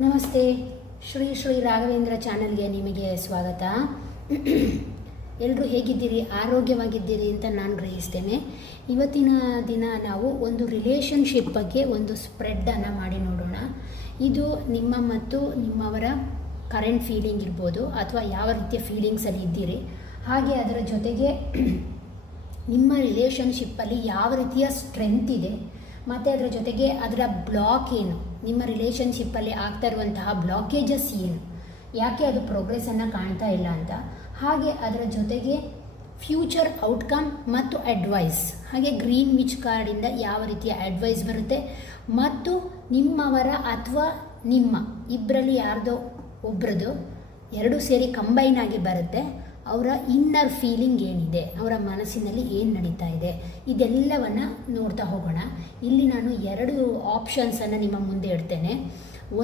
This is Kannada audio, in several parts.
ನಮಸ್ತೆ. ಶ್ರೀ ರಾಘವೇಂದ್ರ ಚಾನಲ್ಗೆ ನಿಮಗೆ ಸ್ವಾಗತ. ಎಲ್ಲರೂ ಹೇಗಿದ್ದೀರಿ, ಆರೋಗ್ಯವಾಗಿದ್ದೀರಿ ಅಂತ ನಾನು ಗ್ರಹಿಸ್ತೇನೆ. ಇವತ್ತಿನ ದಿನ ನಾವು ಒಂದು ರಿಲೇಷನ್ಶಿಪ್ ಬಗ್ಗೆ ಒಂದು ಸ್ಪ್ರೆಡ್ಡನ್ನು ಮಾಡಿ ನೋಡೋಣ. ಇದು ನಿಮ್ಮ ಮತ್ತು ನಿಮ್ಮವರ ಕರೆಂಟ್ ಫೀಲಿಂಗ್ ಇರ್ಬೋದು, ಅಥವಾ ಯಾವ ರೀತಿಯ ಫೀಲಿಂಗ್ಸಲ್ಲಿ ಇದ್ದೀರಿ, ಹಾಗೆ ಅದರ ಜೊತೆಗೆ ನಿಮ್ಮ ರಿಲೇಷನ್ಶಿಪ್ಪಲ್ಲಿ ಯಾವ ರೀತಿಯ ಸ್ಟ್ರೆಂತ್ ಇದೆ, ಮತ್ತು ಅದರ ಜೊತೆಗೆ ಅದರ ಬ್ಲಾಕ್ ಏನು, ನಿಮ್ಮ ರಿಲೇಷನ್ಶಿಪ್ಪಲ್ಲಿ ಆಗ್ತಾ ಇರುವಂತಹ ಬ್ಲಾಕೇಜಸ್ ಏನು, ಯಾಕೆ ಅದು ಪ್ರೋಗ್ರೆಸ್ಸನ್ನು ಕಾಣ್ತಾ ಇಲ್ಲ ಅಂತ, ಹಾಗೆ ಅದರ ಜೊತೆಗೆ ಫ್ಯೂಚರ್ ಔಟ್ಕಮ್ ಮತ್ತು ಅಡ್ವೈಸ್, ಹಾಗೆ ಗ್ರೀನ್ ವಿಚ್ ಕಾರ್ಡಿಂದ ಯಾವ ರೀತಿಯ ಅಡ್ವೈಸ್ ಬರುತ್ತೆ, ಮತ್ತು ನಿಮ್ಮವರ ಅಥವಾ ನಿಮ್ಮ ಇಬ್ಬರಲ್ಲಿ ಯಾರ್ದೋ ಒಬ್ರದ್ದು ಎರಡು ಸೇರಿ ಕಂಬೈನ್ ಆಗಿ ಬರುತ್ತೆ. ಅವರ ಇನ್ನರ್ ಫೀಲಿಂಗ್ ಏನಿದೆ, ಅವರ ಮನಸ್ಸಿನಲ್ಲಿ ಏನು ನಡೀತಾ ಇದೆ, ಇದೆಲ್ಲವನ್ನು ನೋಡ್ತಾ ಹೋಗೋಣ. ಇಲ್ಲಿ ನಾನು ಎರಡು ಆಪ್ಷನ್ಸನ್ನು ನಿಮ್ಮ ಮುಂದೆ ಇಡ್ತೇನೆ.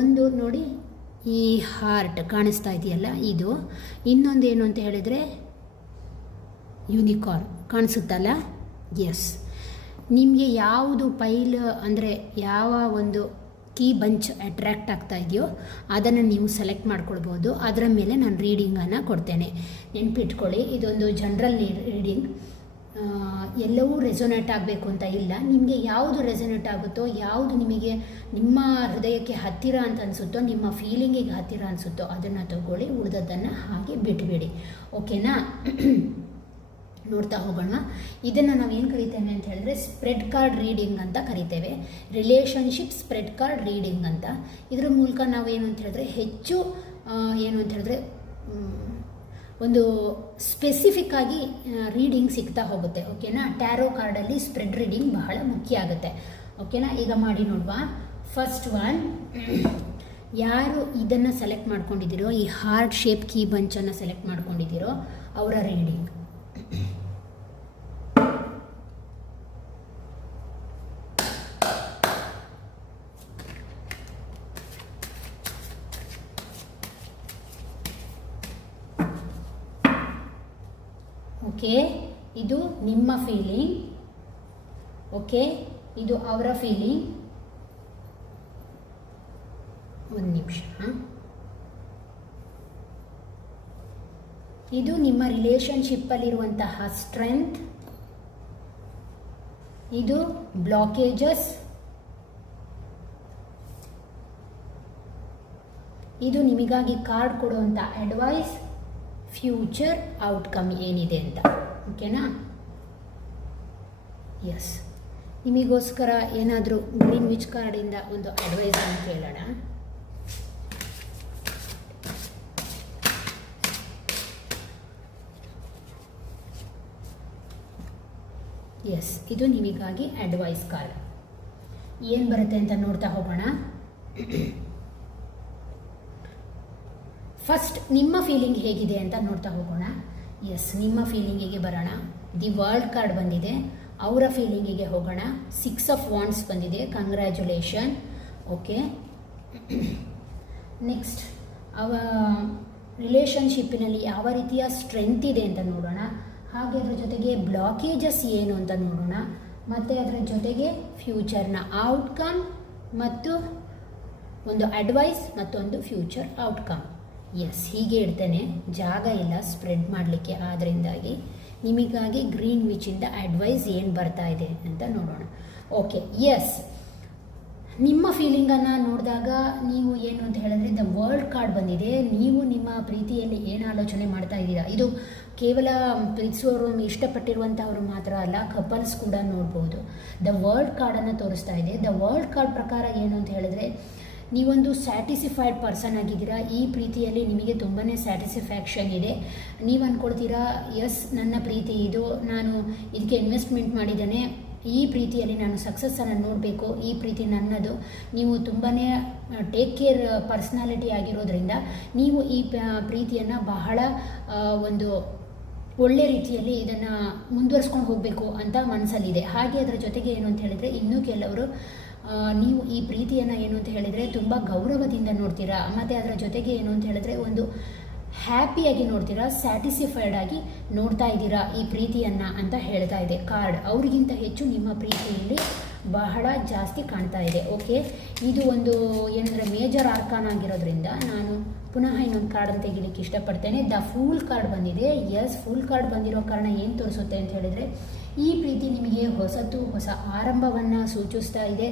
ಒಂದು ನೋಡಿ, ಈ ಹಾರ್ಟ್ ಕಾಣಿಸ್ತಾ ಇದೆಯಲ್ಲ ಇದು. ಇನ್ನೊಂದು ಏನು ಅಂತ ಹೇಳಿದರೆ ಯೂನಿಕಾರ್ನ್ ಕಾಣಿಸುತ್ತಲ್ಲ. ಎಸ್, ನಿಮಗೆ ಯಾವುದು ಪೈಲ್ ಅಂದರೆ ಯಾವ ಒಂದು ಕೀ ಬಂಚ್ ಅಟ್ರ್ಯಾಕ್ಟ್ ಆಗ್ತಾ ಇದೆಯೋ ಅದನ್ನು ನೀವು ಸೆಲೆಕ್ಟ್ ಮಾಡ್ಕೊಳ್ಬೋದು. ಅದರ ಮೇಲೆ ನಾನು ರೀಡಿಂಗನ್ನು ಕೊಡ್ತೇನೆ. ನೆನಪಿಟ್ಕೊಳ್ಳಿ, ಇದೊಂದು ಜನರಲ್ ರೀಡಿಂಗ್. ಎಲ್ಲವೂ ರೆಸೊನೇಟ್ ಆಗಬೇಕು ಅಂತ ಇಲ್ಲ. ನಿಮಗೆ ಯಾವುದು ರೆಸೊನೇಟ್ ಆಗುತ್ತೋ, ಯಾವುದು ನಿಮಗೆ ನಿಮ್ಮ ಹೃದಯಕ್ಕೆ ಹತ್ತಿರ ಅಂತ ಅನಿಸುತ್ತೋ, ನಿಮ್ಮ ಫೀಲಿಂಗಿಗೆ ಹತ್ತಿರ ಅನಿಸುತ್ತೋ ಅದನ್ನು ತಗೊಳ್ಳಿ. ಉಳಿದದ್ದನ್ನು ಹಾಗೆ ಬಿಟ್ಟುಬಿಡಿ. ಓಕೆನಾ? ನೋಡ್ತಾ ಹೋಗೋಣ. ಇದನ್ನು ನಾವೇನು ಕರಿತೇವೆ ಅಂತ ಹೇಳಿದ್ರೆ ಸ್ಪ್ರೆಡ್ ಕಾರ್ಡ್ ರೀಡಿಂಗ್ ಅಂತ ಕರಿತೇವೆ. ರಿಲೇಷನ್ಶಿಪ್ ಸ್ಪ್ರೆಡ್ ಕಾರ್ಡ್ ರೀಡಿಂಗ್ ಅಂತ. ಇದರ ಮೂಲಕ ನಾವೇನು ಅಂತ ಹೇಳಿದ್ರೆ ಹೆಚ್ಚು ಏನು ಅಂತ ಹೇಳಿದ್ರೆ ಒಂದು ಸ್ಪೆಸಿಫಿಕ್ ಆಗಿ ರೀಡಿಂಗ್ ಸಿಗ್ತಾ ಹೋಗುತ್ತೆ. ಓಕೆನಾ? ಟ್ಯಾರೋ ಕಾರ್ಡಲ್ಲಿ ಸ್ಪ್ರೆಡ್ ರೀಡಿಂಗ್ ಬಹಳ ಮುಖ್ಯ ಆಗುತ್ತೆ. ಓಕೆನಾ? ಈಗ ಮಾಡಿ ನೋಡುವ. ಫಸ್ಟ್ ಒನ್, ಯಾರು ಇದನ್ನು ಸೆಲೆಕ್ಟ್ ಮಾಡ್ಕೊಂಡಿದ್ದೀರೋ, ಈ ಹಾರ್ಟ್ ಶೇಪ್ ಕೀ ಬಂಚನ್ನು ಸೆಲೆಕ್ಟ್ ಮಾಡ್ಕೊಂಡಿದ್ದೀರೋ ಅವರ ರೀಡಿಂಗ್. ಓಕೆ, ಇದು ನಿಮ್ಮ ಫೀಲಿಂಗ್. ಓಕೆ, ಇದು ಅವರ ಫೀಲಿಂಗ್. ಒಂದು ನಿಮಿಷ. ಇದು ನಿಮ್ಮ ರಿಲೇಷನ್ಶಿಪ್ಪಲ್ಲಿರುವಂತಹ ಸ್ಟ್ರೆಂತ್, ಇದು ಬ್ಲಾಕೇಜಸ್, ಇದು ನಿಮಗಾಗಿ ಕಾರ್ಡ್ ಕೊಡುವಂಥ ಅಡ್ವೈಸ್, ಫ್ಯೂಚರ್ ಔಟ್ಕಮ್ ಏನಿದೆ ಅಂತ. ಓಕೆನಾ? ಎಸ್, ನಿಮಗೋಸ್ಕರ ಏನಾದರೂ ಗ್ರೀನ್ ವಿಚ್ ಕಾರ್ಡಿಂದ ಒಂದು ಅಡ್ವೈಸ್ ಅಂತ ಕೇಳೋಣ. ಎಸ್, ಇದು ನಿಮಗಾಗಿ ಅಡ್ವೈಸ್ ಕಾರ್ಡ್. ಏನು ಬರುತ್ತೆ ಅಂತ ನೋಡ್ತಾ ಹೋಗೋಣ. ಫಸ್ಟ್ ನಿಮ್ಮ ಫೀಲಿಂಗ್ ಹೇಗಿದೆ ಅಂತ ನೋಡ್ತಾ ಹೋಗೋಣ. ಎಸ್, ನಿಮ್ಮ ಫೀಲಿಂಗಿಗೆ ಬರೋಣ. ದಿ ವರ್ಲ್ಡ್ ಕಾರ್ಡ್ ಬಂದಿದೆ. ಅವರ ಫೀಲಿಂಗಿಗೆ ಹೋಗೋಣ. 6 ಆಫ್ ವಾಂಡ್ಸ್ ಬಂದಿದೆ. ಕಂಗ್ರ್ಯಾಚುಲೇಷನ್. ಓಕೆ, ನೆಕ್ಸ್ಟ್ ರಿಲೇಷನ್ಶಿಪ್ಪಿನಲ್ಲಿ ಯಾವ ರೀತಿಯ ಸ್ಟ್ರೆಂತ್ ಇದೆ ಅಂತ ನೋಡೋಣ. ಹಾಗೆ ಅದರ ಜೊತೆಗೆ ಬ್ಲಾಕೇಜಸ್ ಏನು ಅಂತ ನೋಡೋಣ. ಮತ್ತು ಅದರ ಜೊತೆಗೆ ಫ್ಯೂಚರ್ನ ಔಟ್ಕಮ್ ಮತ್ತು ಒಂದು ಅಡ್ವೈಸ್ ಮತ್ತೊಂದು ಫ್ಯೂಚರ್ ಔಟ್ಕಮ್. ಎಸ್, ಹೀಗೆ ಇಡ್ತೇನೆ, ಜಾಗ ಇಲ್ಲ ಸ್ಪ್ರೆಡ್ ಮಾಡಲಿಕ್ಕೆ. ಆದ್ದರಿಂದಾಗಿ ನಿಮಗಾಗಿ ಗ್ರೀನ್ ವಿಚಿಂದ ಅಡ್ವೈಸ್ ಏನು ಬರ್ತಾ ಇದೆ ಅಂತ ನೋಡೋಣ. ಓಕೆ, ಎಸ್, ನಿಮ್ಮ ಫೀಲಿಂಗನ್ನು ನೋಡಿದಾಗ ನೀವು ಏನು ಅಂತ ಹೇಳಿದ್ರೆ ದ ವರ್ಲ್ಡ್ ಕಾರ್ಡ್ ಬಂದಿದೆ. ನೀವು ನಿಮ್ಮ ಪ್ರೀತಿಯಲ್ಲಿ ಏನು ಆಲೋಚನೆ ಮಾಡ್ತಾ ಇದ್ದೀರಾ, ಇದು ಕೇವಲ ಪ್ರೀತಿಸುವವರು, ಇಷ್ಟಪಟ್ಟಿರುವಂಥವ್ರು ಮಾತ್ರ ಅಲ್ಲ, ಕಪಲ್ಸ್ ಕೂಡ ನೋಡ್ಬೋದು. ದ ವರ್ಲ್ಡ್ ಕಾರ್ಡನ್ನು ತೋರಿಸ್ತಾ ಇದೆ. ದ ವರ್ಲ್ಡ್ ಕಾರ್ಡ್ ಪ್ರಕಾರ ಏನು ಅಂತ ಹೇಳಿದ್ರೆ ನೀವೊಂದು ಸ್ಯಾಟಿಸ್ಫೈಡ್ ಪರ್ಸನ್ ಆಗಿದ್ದೀರಾ. ಈ ಪ್ರೀತಿಯಲ್ಲಿ ನಿಮಗೆ ತುಂಬಾ ಸ್ಯಾಟಿಸ್ಫ್ಯಾಕ್ಷನ್ ಇದೆ. ನೀವು ಅಂದ್ಕೊಳ್ತೀರಾ, ಎಸ್, ನನ್ನ ಪ್ರೀತಿ ಇದು, ನಾನು ಇದಕ್ಕೆ ಇನ್ವೆಸ್ಟ್ಮೆಂಟ್ ಮಾಡಿದ್ದೇನೆ, ಈ ಪ್ರೀತಿಯಲ್ಲಿ ನಾನು ಸಕ್ಸಸ್ಸನ್ನು ನೋಡಬೇಕು, ಈ ಪ್ರೀತಿ ನನ್ನದು. ನೀವು ತುಂಬಾ ಟೇಕ್ ಕೇರ್ ಪರ್ಸ್ನಾಲಿಟಿ ಆಗಿರೋದ್ರಿಂದ ನೀವು ಈ ಪ್ರೀತಿಯನ್ನು ಬಹಳ ಒಂದು ಒಳ್ಳೆ ರೀತಿಯಲ್ಲಿ ಇದನ್ನು ಮುಂದುವರಿಸ್ಕೊಂಡು ಹೋಗಬೇಕು ಅಂತ ಮನಸ್ಸಲ್ಲಿದೆ. ಹಾಗೆ ಅದರ ಜೊತೆಗೆ ಏನು ಅಂತ ಹೇಳಿದರೆ ಇನ್ನೂ ಕೆಲವರು ನೀವು ಈ ಪ್ರೀತಿಯನ್ನು ಏನು ಅಂತ ಹೇಳಿದರೆ ತುಂಬ ಗೌರವದಿಂದ ನೋಡ್ತೀರಾ. ಮತ್ತು ಅದರ ಜೊತೆಗೆ ಏನು ಅಂತ ಹೇಳಿದ್ರೆ ಒಂದು ಹ್ಯಾಪಿಯಾಗಿ ನೋಡ್ತೀರಾ, ಸ್ಯಾಟಿಸ್ಫೈಡ್ ಆಗಿ ನೋಡ್ತಾ ಇದ್ದೀರಾ ಈ ಪ್ರೀತಿಯನ್ನು ಅಂತ ಹೇಳ್ತಾ ಇದೆ ಕಾರ್ಡ್. ಅವ್ರಿಗಿಂತ ಹೆಚ್ಚು ನಿಮ್ಮ ಪ್ರೀತಿಯಲ್ಲಿ ಬಹಳ ಜಾಸ್ತಿ ಕಾಣ್ತಾ ಇದೆ. ಓಕೆ, ಇದು ಒಂದು ಏನಂದರೆ ಮೇಜರ್ ಆರ್ಕಾನ್ ಆಗಿರೋದ್ರಿಂದ ನಾನು ಪುನಃ ಇನ್ನೊಂದು ಕಾರ್ಡನ್ನು ತೆಗಿಲಿಕ್ಕೆ ಇಷ್ಟಪಡ್ತೇನೆ. ದ ಫೂಲ್ ಕಾರ್ಡ್ ಬಂದಿದೆ. ಎಸ್, ಫೂಲ್ ಕಾರ್ಡ್ ಬಂದಿರೋ ಕಾರಣ ಏನು ತೋರಿಸುತ್ತೆ ಅಂತ ಹೇಳಿದರೆ, ಈ ಪ್ರೀತಿ ನಿಮಗೆ ಹೊಸ ಆರಂಭವನ್ನು ಸೂಚಿಸ್ತಾ ಇದೆ.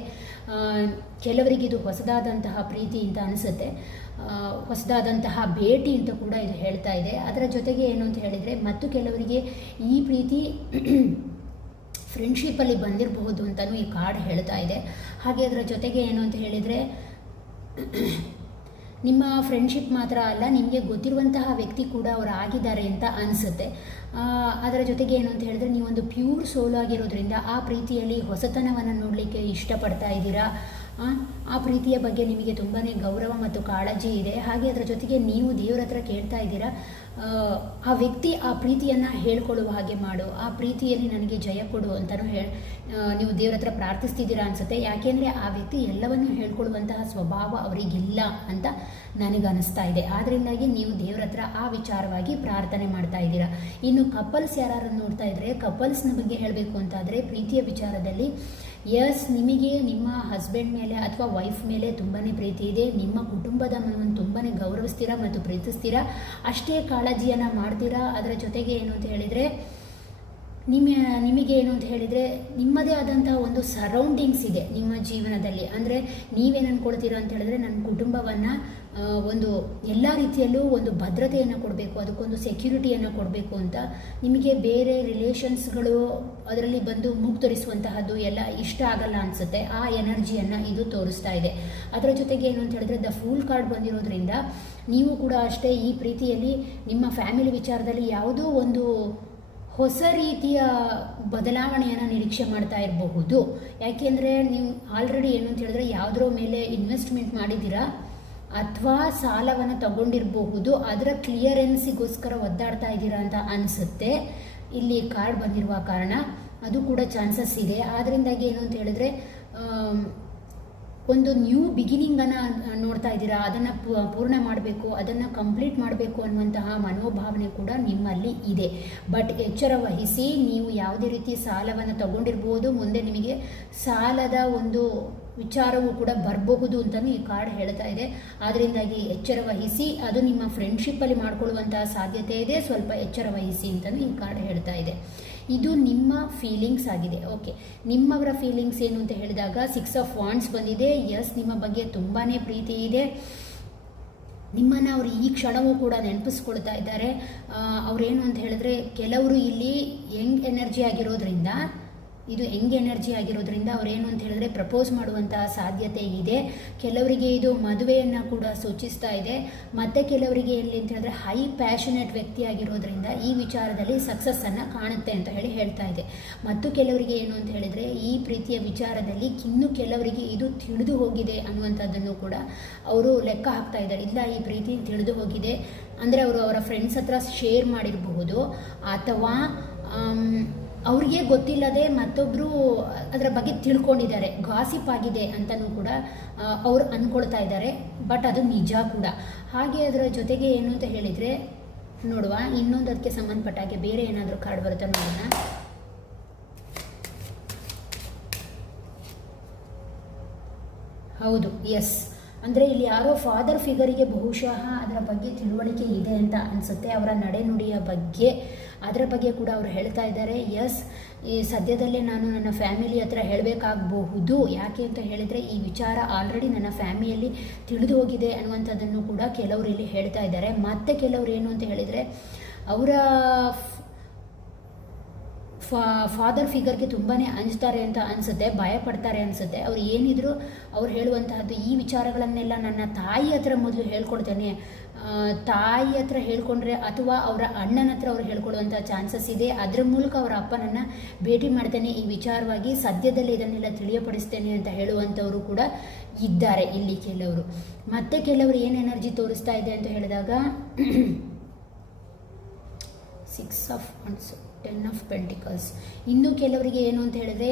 ಕೆಲವರಿಗೆ ಇದು ಹೊಸದಾದಂತಹ ಪ್ರೀತಿ ಅಂತ ಅನಿಸುತ್ತೆ, ಹೊಸದಾದಂತಹ ಭೇಟಿ ಅಂತ ಕೂಡ ಇದು ಹೇಳ್ತಾ ಇದೆ. ಅದರ ಜೊತೆಗೆ ಏನು ಅಂತ ಹೇಳಿದರೆ, ಮತ್ತು ಕೆಲವರಿಗೆ ಈ ಪ್ರೀತಿ ಫ್ರೆಂಡ್ಶಿಪ್ಪಲ್ಲಿ ಬಂದಿರಬಹುದು ಅಂತಲೂ ಈ ಕಾರ್ಡ್ ಹೇಳ್ತಾ ಇದೆ. ಹಾಗೆ ಅದರ ಜೊತೆಗೆ ಏನು ಅಂತ ಹೇಳಿದರೆ, ನಿಮ್ಮ ಫ್ರೆಂಡ್ಶಿಪ್ ಮಾತ್ರ ಅಲ್ಲ, ನಿಮಗೆ ಗೊತ್ತಿರುವಂತಹ ವ್ಯಕ್ತಿ ಕೂಡ ಅವರು ಆಗಿದ್ದಾರೆ ಅಂತ ಅನಿಸುತ್ತೆ. ಅದರ ಜೊತೆಗೆ ಏನು ಅಂತ ಹೇಳಿದ್ರೆ, ನೀವೊಂದು ಪ್ಯೂರ್ ಸೋಲ್ ಆಗಿರೋದ್ರಿಂದ ಆ ಪ್ರೀತಿಯಲ್ಲಿ ಹೊಸತನವನ್ನು ನೋಡಲಿಕ್ಕೆ ಇಷ್ಟಪಡ್ತಾ ಇದ್ದೀರಾ. ಆ ಪ್ರೀತಿಯ ಬಗ್ಗೆ ನಿಮಗೆ ತುಂಬಾ ಗೌರವ ಮತ್ತು ಕಾಳಜಿ ಇದೆ. ಹಾಗೆ ಅದರ ಜೊತೆಗೆ ನೀವು ದೇವರ ಹತ್ರ ಕೇಳ್ತಾ ಇದ್ದೀರಾ, ಆ ವ್ಯಕ್ತಿ ಆ ಪ್ರೀತಿಯನ್ನು ಹೇಳ್ಕೊಳ್ಳುವ ಹಾಗೆ ಮಾಡು, ಆ ಪ್ರೀತಿಯಲ್ಲಿ ನನಗೆ ಜಯ ಕೊಡು ಅಂತಲೂ ನೀವು ದೇವರ ಹತ್ರ ಪ್ರಾರ್ಥಿಸ್ತಿದ್ದೀರಾ ಅನಿಸುತ್ತೆ. ಯಾಕೆಂದರೆ ಆ ವ್ಯಕ್ತಿ ಎಲ್ಲವನ್ನೂ ಹೇಳ್ಕೊಳ್ಳುವಂತಹ ಸ್ವಭಾವ ಅವರಿಗಿಲ್ಲ ಅಂತ ನನಗನ್ನಿಸ್ತಾ ಇದೆ. ಆದ್ದರಿಂದಾಗಿ ನೀವು ದೇವರ ಹತ್ರ ಆ ವಿಚಾರವಾಗಿ ಪ್ರಾರ್ಥನೆ ಮಾಡ್ತಾ ಇದ್ದೀರಾ. ಇನ್ನು ಕಪಲ್ಸ್ ಯಾರು ನೋಡ್ತಾ ಇದ್ದರೆ, ಕಪಲ್ಸ್ನ ಬಗ್ಗೆ ಹೇಳಬೇಕು ಅಂತಾದರೆ, ಪ್ರೀತಿಯ ವಿಚಾರದಲ್ಲಿ ಎಸ್, ನಿಮಗೆ ನಿಮ್ಮ ಹಸ್ಬೆಂಡ್ ಮೇಲೆ ಅಥವಾ ವೈಫ್ ಮೇಲೆ ತುಂಬಾ ಪ್ರೀತಿ ಇದೆ. ನಿಮ್ಮ ಕುಟುಂಬದ ಮನವನ್ನು ತುಂಬಾ ಗೌರವಿಸ್ತೀರಾ ಮತ್ತು ಪ್ರೀತಿಸ್ತೀರಾ, ಅಷ್ಟೇ ಕಾಳಜಿಯನ್ನು ಮಾಡ್ತೀರಾ. ಅದರ ಜೊತೆಗೆ ಏನು ಅಂತ ಹೇಳಿದರೆ, ನಿಮಗೆ ಏನು ಅಂತ ಹೇಳಿದರೆ, ನಿಮ್ಮದೇ ಆದಂತಹ ಒಂದು ಸರೌಂಡಿಂಗ್ಸ್ ಇದೆ ನಿಮ್ಮ ಜೀವನದಲ್ಲಿ. ಅಂದರೆ ನೀವೇನು ಅಂದ್ಕೊಳ್ತೀರಾ ಅಂತ ಹೇಳಿದ್ರೆ, ನನ್ನ ಕುಟುಂಬವನ್ನು ಒಂದು ಎಲ್ಲ ರೀತಿಯಲ್ಲೂ ಒಂದು ಭದ್ರತೆಯನ್ನು ಕೊಡಬೇಕು, ಅದಕ್ಕೊಂದು ಸೆಕ್ಯೂರಿಟಿಯನ್ನು ಕೊಡಬೇಕು ಅಂತ. ನಿಮಗೆ ಬೇರೆ ರಿಲೇಷನ್ಸ್ಗಳು ಅದರಲ್ಲಿ ಬಂದು ಮುಗ್ತರಿಸುವಂತಹದ್ದು ಎಲ್ಲ ಇಷ್ಟ ಆಗಲ್ಲ ಅನಿಸುತ್ತೆ. ಆ ಎನರ್ಜಿಯನ್ನು ಇದು ತೋರಿಸ್ತಾ ಇದೆ. ಅದರ ಜೊತೆಗೆ ಏನು ಅಂತ ಹೇಳಿದ್ರೆ, ದ ಫೂಲ್ ಕಾರ್ಡ್ ಬಂದಿರೋದ್ರಿಂದ ನೀವು ಕೂಡ ಅಷ್ಟೇ ಈ ಪ್ರೀತಿಯಲ್ಲಿ ನಿಮ್ಮ ಫ್ಯಾಮಿಲಿ ವಿಚಾರದಲ್ಲಿ ಯಾವುದೋ ಒಂದು ಹೊಸ ರೀತಿಯ ಬದಲಾವಣೆಯನ್ನು ನಿರೀಕ್ಷೆ ಮಾಡ್ತಾ ಇರಬಹುದು. ಯಾಕೆಂದರೆ ನೀವು ಆಲ್ರೆಡಿ ಏನು ಅಂತ ಹೇಳಿದ್ರೆ, ಯಾವುದರ ಮೇಲೆ ಇನ್ವೆಸ್ಟ್ಮೆಂಟ್ ಮಾಡಿದ್ದೀರಾ ಅಥವಾ ಸಾಲವನ್ನು ತಗೊಂಡಿರಬಹುದು, ಅದರ ಕ್ಲಿಯರೆನ್ಸಿಗೋಸ್ಕರ ಒದ್ದಾಡ್ತಾ ಇದ್ದೀರಾ ಅಂತ ಅನಿಸುತ್ತೆ. ಇಲ್ಲಿ ಕಾರ್ಡ್ ಬಂದಿರುವ ಕಾರಣ ಅದು ಕೂಡ ಚಾನ್ಸಸ್ ಇದೆ. ಆದ್ದರಿಂದಾಗಿ ಏನು ಅಂತ ಹೇಳಿದ್ರೆ, ಒಂದು ನ್ಯೂ ಬಿಗಿನಿಂಗನ್ನು ನೋಡ್ತಾ ಇದ್ದೀರಾ, ಅದನ್ನು ಪೂರ್ಣ ಮಾಡಬೇಕು, ಅದನ್ನು ಕಂಪ್ಲೀಟ್ ಮಾಡಬೇಕು ಅನ್ನುವಂತಹ ಮನೋಭಾವನೆ ಕೂಡ ನಿಮ್ಮಲ್ಲಿ ಇದೆ. ಬಟ್ ಎಚ್ಚರ ವಹಿಸಿ, ನೀವು ಯಾವುದೇ ರೀತಿ ಸಾಲವನ್ನು ತಗೊಂಡಿರ್ಬೋದು, ಮುಂದೆ ನಿಮಗೆ ಸಾಲದ ಒಂದು ವಿಚಾರವೂ ಕೂಡ ಬರಬಹುದು ಅಂತಲೂ ಈ ಕಾರ್ಡ್ ಹೇಳ್ತಾ ಇದೆ. ಆದ್ದರಿಂದಾಗಿ ಎಚ್ಚರ ವಹಿಸಿ, ಅದು ನಿಮ್ಮ ಫ್ರೆಂಡ್ಶಿಪ್ಪಲ್ಲಿ ಮಾಡ್ಕೊಳ್ಳುವಂತಹ ಸಾಧ್ಯತೆ ಇದೆ, ಸ್ವಲ್ಪ ಎಚ್ಚರ ವಹಿಸಿ ಅಂತಲೂ ಈ ಕಾರ್ಡ್ ಹೇಳ್ತಾ ಇದೆ. ಇದು ನಿಮ್ಮ ಫೀಲಿಂಗ್ಸ್ ಆಗಿದೆ. ಓಕೆ, ನಿಮ್ಮವರ ಫೀಲಿಂಗ್ಸ್ ಏನು ಅಂತ ಹೇಳಿದಾಗ 6 ಆಫ್ ವಾಂಡ್ಸ್ ಬಂದಿದೆ. ಎಸ್, ನಿಮ್ಮ ಬಗ್ಗೆ ತುಂಬಾ ಪ್ರೀತಿ ಇದೆ. ನಿಮ್ಮನ್ನು ಅವರು ಈ ಕ್ಷಣವೂ ಕೂಡ ನೆನಪಿಸ್ಕೊಳ್ತಾ ಇದ್ದಾರೆ. ಅವರೇನು ಅಂತ ಹೇಳಿದ್ರೆ, ಕೆಲವರು ಇಲ್ಲಿ ಯಂಗ್ ಎನರ್ಜಿ ಆಗಿರೋದ್ರಿಂದ, ಇದು ಯಂಗ್ ಎನರ್ಜಿ ಆಗಿರೋದ್ರಿಂದ ಅವರೇನು ಅಂತ ಹೇಳಿದ್ರೆ ಪ್ರಪೋಸ್ ಮಾಡುವಂತಹ ಸಾಧ್ಯತೆ ಇದೆ. ಕೆಲವರಿಗೆ ಇದು ಮದುವೆಯನ್ನು ಕೂಡ ಸೂಚಿಸ್ತಾ ಇದೆ. ಮತ್ತು ಕೆಲವರಿಗೆ ಎಲ್ಲಿ ಅಂತ ಹೇಳಿದ್ರೆ ಹೈ ಪ್ಯಾಷನೇಟ್ ವ್ಯಕ್ತಿ ಆಗಿರೋದ್ರಿಂದ ಈ ವಿಚಾರದಲ್ಲಿ ಸಕ್ಸಸ್ಸನ್ನು ಕಾಣುತ್ತೆ ಅಂತ ಹೇಳ್ತಾ ಇದೆ. ಮತ್ತು ಕೆಲವರಿಗೆ ಏನು ಅಂತ ಹೇಳಿದರೆ, ಈ ಪ್ರೀತಿಯ ವಿಚಾರದಲ್ಲಿ ಇನ್ನು ಕೆಲವರಿಗೆ ಇದು ತಿಳಿದು ಹೋಗಿದೆ ಅನ್ನುವಂಥದ್ದನ್ನು ಕೂಡ ಅವರು ಲೆಕ್ಕ ಹಾಕ್ತಾ ಇದ್ದಾರೆ. ಇಲ್ಲ, ಈ ಪ್ರೀತಿ ತಿಳಿದು ಹೋಗಿದೆ ಅಂದರೆ ಅವರು ಅವರ ಫ್ರೆಂಡ್ಸ್ ಹತ್ರ ಶೇರ್ ಮಾಡಿರಬಹುದು, ಅಥವಾ ಅವ್ರಿಗೆ ಗೊತ್ತಿಲ್ಲದೆ ಮತ್ತೊಬ್ಬರು ಅದರ ಬಗ್ಗೆ ತಿಳ್ಕೊಂಡಿದ್ದಾರೆ, ಗಾಸಿಪ್ ಆಗಿದೆ ಅಂತಲೂ ಕೂಡ ಅವರು ಅಂದ್ಕೊಳ್ತಾ ಇದ್ದಾರೆ. ಬಟ್ ಅದು ನಿಜ ಕೂಡ. ಹಾಗೆ ಅದರ ಜೊತೆಗೆ ಏನು ಅಂತ ಹೇಳಿದರೆ, ನೋಡುವ ಇನ್ನೊಂದು ಅದಕ್ಕೆ ಸಂಬಂಧಪಟ್ಟಾಗೆ ಬೇರೆ ಏನಾದರೂ ಕಾರ್ಡ್ ಬರುತ್ತೆ ನೋಡೋಣ. ಹೌದು, ಎಸ್, ಅಂದರೆ ಇಲ್ಲಿ ಯಾರೋ ಫಾದರ್ ಫಿಗರಿಗೆ ಬಹುಶಃ ಅದರ ಬಗ್ಗೆ ತಿಳುವಳಿಕೆ ಇದೆ ಅಂತ ಅನಿಸುತ್ತೆ. ಅವರ ನಡೆನುಡಿಯ ಬಗ್ಗೆ, ಅದರ ಬಗ್ಗೆ ಕೂಡ ಅವರು ಹೇಳ್ತಾ ಇದ್ದಾರೆ. ಎಸ್, ಈ ಸದ್ಯದಲ್ಲೇ ನಾನು ನನ್ನ ಫ್ಯಾಮಿಲಿ ಹತ್ರ ಹೇಳಬೇಕಾಗಬಹುದು. ಯಾಕೆ ಅಂತ ಹೇಳಿದರೆ, ಈ ವಿಚಾರ ಆಲ್ರೆಡಿ ನನ್ನ ಫ್ಯಾಮಿಲಿಯಲ್ಲಿ ತಿಳಿದು ಹೋಗಿದೆ ಅನ್ನುವಂಥದ್ದನ್ನು ಕೂಡ ಕೆಲವರು ಇಲ್ಲಿ ಹೇಳ್ತಾ ಇದ್ದಾರೆ. ಮತ್ತು ಕೆಲವರು ಏನು ಅಂತ ಹೇಳಿದರೆ, ಅವರ ಫಾದರ್ ಫಿಗರ್ಗೆ ತುಂಬಾ ಅಂಜ್ತಾರೆ ಅಂತ ಅನಿಸುತ್ತೆ, ಭಯ ಪಡ್ತಾರೆ ಅನಿಸುತ್ತೆ. ಅವ್ರು ಏನಿದ್ರು ಅವ್ರು ಹೇಳುವಂತಹದ್ದು, ಈ ವಿಚಾರಗಳನ್ನೆಲ್ಲ ನನ್ನ ತಾಯಿ ಹತ್ರ ಮೊದಲು ಹೇಳ್ಕೊಡ್ತೇನೆ, ತಾಯಿ ಹತ್ರ ಹೇಳ್ಕೊಂಡ್ರೆ ಅಥವಾ ಅವರ ಅಣ್ಣನ ಹತ್ರ ಅವ್ರು ಹೇಳ್ಕೊಡುವಂಥ ಚಾನ್ಸಸ್ ಇದೆ. ಅದರ ಮೂಲಕ ಅವರ ಅಪ್ಪನನ್ನು ಭೇಟಿ ಮಾಡ್ತೇನೆ, ಈ ವಿಚಾರವಾಗಿ ಸದ್ಯದಲ್ಲೇ ಇದನ್ನೆಲ್ಲ ತಿಳಿಯಪಡಿಸ್ತೇನೆ ಅಂತ ಹೇಳುವಂಥವರು ಕೂಡ ಇದ್ದಾರೆ ಇಲ್ಲಿ ಕೆಲವರು. ಮತ್ತು ಕೆಲವರು ಏನು ಎನರ್ಜಿ ತೋರಿಸ್ತಾ ಇದೆ ಅಂತ ಹೇಳಿದಾಗ, 6 ಆಫ್ ವಾಂಡ್ಸ್, 10 ಆಫ್ ಪೆಂಟಿಕಲ್ಸ್. ಇನ್ನು ಕೆಲವರಿಗೆ ಏನು ಅಂತ ಹೇಳಿದ್ರೆ,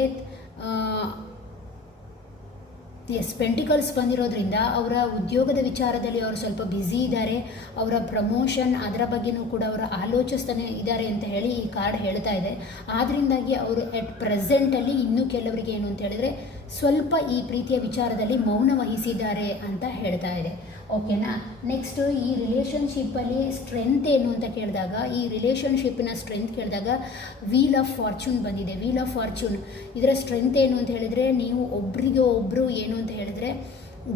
ಎಸ್, ಪೆಂಟಿಕಲ್ಸ್ ಬಂದಿರೋದ್ರಿಂದ ಅವರ ಉದ್ಯೋಗದ ವಿಚಾರದಲ್ಲಿ ಅವರು ಸ್ವಲ್ಪ ಬ್ಯುಸಿ ಇದ್ದಾರೆ. ಅವರ ಪ್ರಮೋಷನ್ ಅದರ ಬಗ್ಗೆನೂ ಕೂಡ ಅವರು ಆಲೋಚಿಸ್ತಾನೆ ಇದ್ದಾರೆ ಅಂತ ಹೇಳಿ ಈ ಕಾರ್ಡ್ ಹೇಳ್ತಾ ಇದೆ. ಆದ್ದರಿಂದಾಗಿ ಅವರು ಎಟ್ ಪ್ರೆಸೆಂಟಲ್ಲಿ ಇನ್ನೂ ಕೆಲವರಿಗೆ ಏನು ಅಂತ ಹೇಳಿದರೆ ಸ್ವಲ್ಪ ಈ ಪ್ರೀತಿಯ ವಿಚಾರದಲ್ಲಿ ಮೌನ ವಹಿಸಿದ್ದಾರೆ ಅಂತ ಹೇಳ್ತಾ ಇದೆ. ಓಕೆನಾ. ನೆಕ್ಸ್ಟು ಈ ರಿಲೇಷನ್ಶಿಪ್ಪಲ್ಲಿ ಸ್ಟ್ರೆಂತ್ ಏನು ಅಂತ ಕೇಳಿದಾಗ, ಈ ರಿಲೇಷನ್ಶಿಪ್ಪಿನ ಸ್ಟ್ರೆಂತ್ ಕೇಳಿದಾಗ ವೀಲ್ ಆಫ್ ಫಾರ್ಚೂನ್ ಬಂದಿದೆ. ವೀಲ್ ಆಫ್ ಫಾರ್ಚೂನ್ ಇದರ ಸ್ಟ್ರೆಂತ್ ಏನು ಅಂತ ಹೇಳಿದರೆ, ನೀವು ಒಬ್ರಿಗೆ ಒಬ್ಬರು ಏನು ಅಂತ ಹೇಳಿದರೆ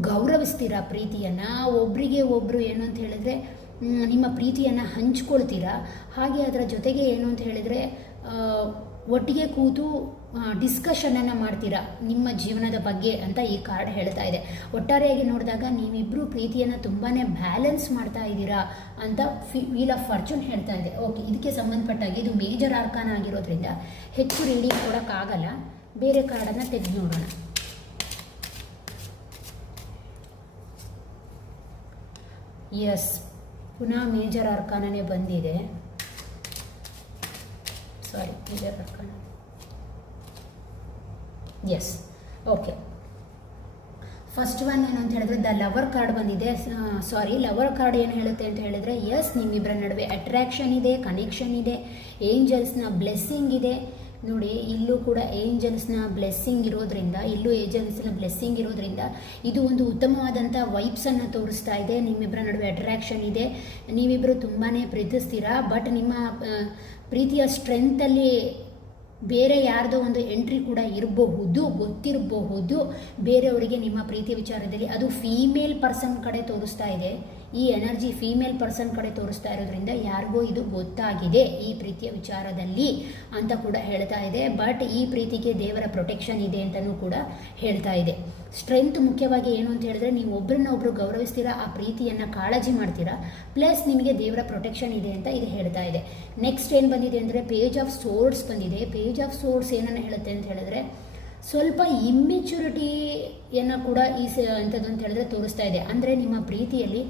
ಗೌರವಿಸ್ತೀರಾ ಪ್ರೀತಿಯನ್ನು, ಒಬ್ಬರಿಗೆ ಒಬ್ಬರು ಏನು ಅಂತ ಹೇಳಿದರೆ ನಿಮ್ಮ ಪ್ರೀತಿಯನ್ನು ಹಂಚ್ಕೊಳ್ತೀರಾ. ಹಾಗೆ ಅದರ ಜೊತೆಗೆ ಏನು ಅಂತ ಹೇಳಿದರೆ ಒಟ್ಟಿಗೆ ಕೂತು ಡಿಸ್ಕಷನನ್ನು ಮಾಡ್ತೀರಾ ನಿಮ್ಮ ಜೀವನದ ಬಗ್ಗೆ ಅಂತ ಈ ಕಾರ್ಡ್ ಹೇಳ್ತಾ ಇದೆ. ಒಟ್ಟಾರೆಯಾಗಿ ನೋಡಿದಾಗ ನೀವಿಬ್ಬರು ಪ್ರೀತಿಯನ್ನು ತುಂಬಾ ಬ್ಯಾಲೆನ್ಸ್ ಮಾಡ್ತಾ ಇದ್ದೀರಾ ಅಂತ ವೀಲ್ ಆಫ್ ಫಾರ್ಚೂನ್ ಹೇಳ್ತಾ ಇದೆ. ಓಕೆ, ಇದಕ್ಕೆ ಸಂಬಂಧಪಟ್ಟಾಗಿ ಇದು ಮೇಜರ್ ಆರ್ಕಾನ ಆಗಿರೋದ್ರಿಂದ ಹೆಚ್ಚು ರೀಡಿಂಗ್ ಕೊಡೋಕ್ಕಾಗಲ್ಲ. ಬೇರೆ ಕಾರ್ಡನ್ನು ತೆಗೆದು ನೋಡೋಣ. ಎಸ್, ಪುನಃ ಮೇಜರ್ ಆರ್ಕಾನೇ ಬಂದಿದೆ. Sorry, major arcana. Yes, okay. First one ಏನು ಅಂತ ಹೇಳಿದ್ರೆ ದ ಲವರ್ ಕಾರ್ಡ್ ಬಂದಿದೆ. ಸಾರಿ, ಲವರ್ ಕಾರ್ಡ್ ಏನು ಹೇಳುತ್ತೆ ಅಂತ ಹೇಳಿದರೆ, ಎಸ್, ನಿಮ್ಮಿಬ್ಬರ ನಡುವೆ ಅಟ್ರಾಕ್ಷನ್ ಇದೆ, ಕನೆಕ್ಷನ್ ಇದೆ, ಏಂಜಲ್ಸ್ನ ಬ್ಲೆಸ್ಸಿಂಗ್ ಇದೆ. ನೋಡಿ, ಇಲ್ಲೂ ಕೂಡ ಏಂಜಲ್ಸ್ನ ಬ್ಲೆಸ್ಸಿಂಗ್ ಇರೋದ್ರಿಂದ, ಇದು ಒಂದು ಉತ್ತಮವಾದಂಥ ವೈಬ್ಸನ್ನು ತೋರಿಸ್ತಾ ಇದೆ. ನಿಮ್ಮಿಬ್ಬರ ನಡುವೆ ಅಟ್ರಾಕ್ಷನ್ ಇದೆ, ನೀವಿಬ್ಬರು ತುಂಬಾ ಪ್ರೀತಿಸ್ತೀರಾ. ಬಟ್ ನಿಮ್ಮ ಪ್ರೀತಿಯ ಸ್ಟ್ರೆಂತಲ್ಲಿ ಬೇರೆ ಯಾರ್ದೋ ಒಂದು ಎಂಟ್ರಿ ಕೂಡ ಗೊತ್ತಿರಬಹುದು ಬೇರೆಯವರಿಗೆ ನಿಮ್ಮ ಪ್ರೀತಿ ವಿಚಾರದಲ್ಲಿ. ಅದು ಫೀಮೇಲ್ ಪರ್ಸನ್ ಕಡೆ ತೋರಿಸ್ತಾ ಇದೆ. ಈ ಎನರ್ಜಿ ಫೀಮೇಲ್ ಪರ್ಸನ್ ಕಡೆ ತೋರಿಸ್ತಾ ಇರೋದ್ರಿಂದ ಯಾರಿಗೋ ಇದು ಗೊತ್ತಾಗಿದೆ ಈ ಪ್ರೀತಿಯ ವಿಚಾರದಲ್ಲಿ ಅಂತ ಕೂಡ ಹೇಳ್ತಾ ಇದೆ. ಬಟ್ ಈ ಪ್ರೀತಿಗೆ ದೇವರ ಪ್ರೊಟೆಕ್ಷನ್ ಇದೆ ಅಂತಲೂ ಕೂಡ ಹೇಳ್ತಾ ಇದೆ. ಸ್ಟ್ರೆಂತ್ ಮುಖ್ಯವಾಗಿ ಏನು ಅಂತ ಹೇಳಿದ್ರೆ, ನೀವು ಒಬ್ಬರನ್ನೊಬ್ಬರು ಗೌರವಿಸ್ತೀರಾ, ಆ ಪ್ರೀತಿಯನ್ನು ಕಾಳಜಿ ಮಾಡ್ತೀರಾ, ಪ್ಲಸ್ ನಿಮಗೆ ದೇವರ ಪ್ರೊಟೆಕ್ಷನ್ ಇದೆ ಅಂತ ಇದು ಹೇಳ್ತಾ ಇದೆ. ನೆಕ್ಸ್ಟ್ ಏನು ಬಂದಿದೆ ಅಂದರೆ ಪೇಜ್ ಆಫ್ ಸೋರ್ಡ್ಸ್ ಬಂದಿದೆ. ಪೇಜ್ ಆಫ್ ಸೋರ್ಡ್ಸ್ ಏನನ್ನು ಹೇಳುತ್ತೆ ಅಂತ ಹೇಳಿದ್ರೆ, ಸ್ವಲ್ಪ ಇಮ್ಮೆಚುರಿಟಿಯನ್ನು ಕೂಡ ಅಂಥದ್ದು ಅಂತ ಹೇಳಿದ್ರೆ ತೋರಿಸ್ತಾ ಇದೆ. ಅಂದರೆ ನಿಮ್ಮ ಪ್ರೀತಿಯಲ್ಲಿ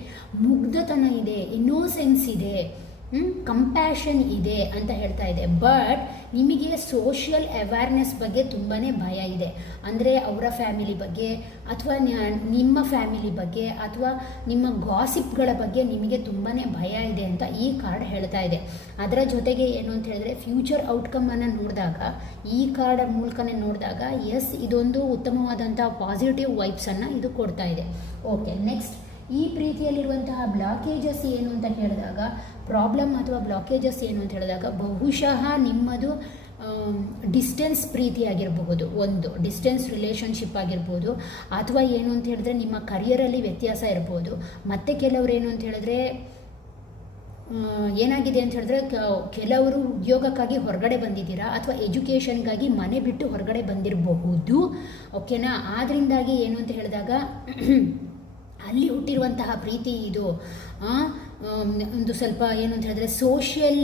ಮುಗ್ಧತನ ಇದೆ, ಇನ್ನೋಸೆನ್ಸ್ ಇದೆ, ಕಂಪ್ಯಾಷನ್ ಇದೆ ಅಂತ ಹೇಳ್ತಾ ಇದೆ. ಬಟ್ ನಿಮಗೆ ಸೋಷಿಯಲ್ ಅವೇರ್ನೆಸ್ ಬಗ್ಗೆ ತುಂಬಾ ಭಯ ಇದೆ. ಅಂದರೆ ಅವರ ಫ್ಯಾಮಿಲಿ ಬಗ್ಗೆ ಅಥವಾ ನಿಮ್ಮ ಫ್ಯಾಮಿಲಿ ಬಗ್ಗೆ ಅಥವಾ ನಿಮ್ಮ ಗಾಸಿಪ್ಗಳ ಬಗ್ಗೆ ನಿಮಗೆ ತುಂಬಾ ಭಯ ಇದೆ ಅಂತ ಈ ಕಾರ್ಡ್ ಹೇಳ್ತಾ ಇದೆ. ಅದರ ಜೊತೆಗೆ ಏನು ಅಂತ ಹೇಳಿದ್ರೆ, ಫ್ಯೂಚರ್ ಔಟ್ಕಮನ್ನು ನೋಡಿದಾಗ, ಈ ಕಾರ್ಡ್ ಮೂಲಕನೇ ನೋಡಿದಾಗ, ಎಸ್, ಇದೊಂದು ಉತ್ತಮವಾದಂಥ ಪಾಸಿಟಿವ್ ವೈಬ್ಸನ್ನು ಇದು ಕೊಡ್ತಾ ಇದೆ. ಓಕೆ, ನೆಕ್ಸ್ಟ್ ಈ ಪ್ರೀತಿಯಲ್ಲಿರುವಂತಹ ಬ್ಲಾಕೇಜಸ್ ಏನು ಅಂತ ಹೇಳಿದಾಗ, ಪ್ರಾಬ್ಲಮ್ ಅಥವಾ ಬ್ಲಾಕೇಜಸ್ ಏನು ಅಂತ ಹೇಳಿದಾಗ, ಬಹುಶಃ ನಿಮ್ಮದು ಡಿಸ್ಟೆನ್ಸ್ ಪ್ರೀತಿ ಆಗಿರಬಹುದು, ಒಂದು ಡಿಸ್ಟೆನ್ಸ್ ರಿಲೇಷನ್ಶಿಪ್ ಆಗಿರ್ಬೋದು, ಅಥವಾ ಏನು ಅಂತ ಹೇಳಿದ್ರೆ ನಿಮ್ಮ ಕರಿಯರಲ್ಲಿ ವ್ಯತ್ಯಾಸ ಇರ್ಬೋದು. ಮತ್ತು ಕೆಲವರು ಏನು ಅಂತ ಹೇಳಿದ್ರೆ ಏನಾಗಿದೆ ಅಂತ ಹೇಳಿದ್ರೆ, ಕೆಲವರು ಉದ್ಯೋಗಕ್ಕಾಗಿ ಹೊರಗಡೆ ಬಂದಿದ್ದೀರಾ ಅಥವಾ ಎಜುಕೇಷನ್ಗಾಗಿ ಮನೆ ಬಿಟ್ಟು ಹೊರಗಡೆ ಬಂದಿರಬಹುದು. ಓಕೆನಾ. ಆದ್ದರಿಂದಾಗಿ ಏನು ಅಂತ ಹೇಳಿದಾಗ ಅಲ್ಲಿ ಹುಟ್ಟಿರುವಂತಹ ಪ್ರೀತಿ ಇದು ಒಂದು ಸ್ವಲ್ಪ ಏನು ಅಂತ ಹೇಳಿದ್ರೆ ಸೋಷಿಯಲ್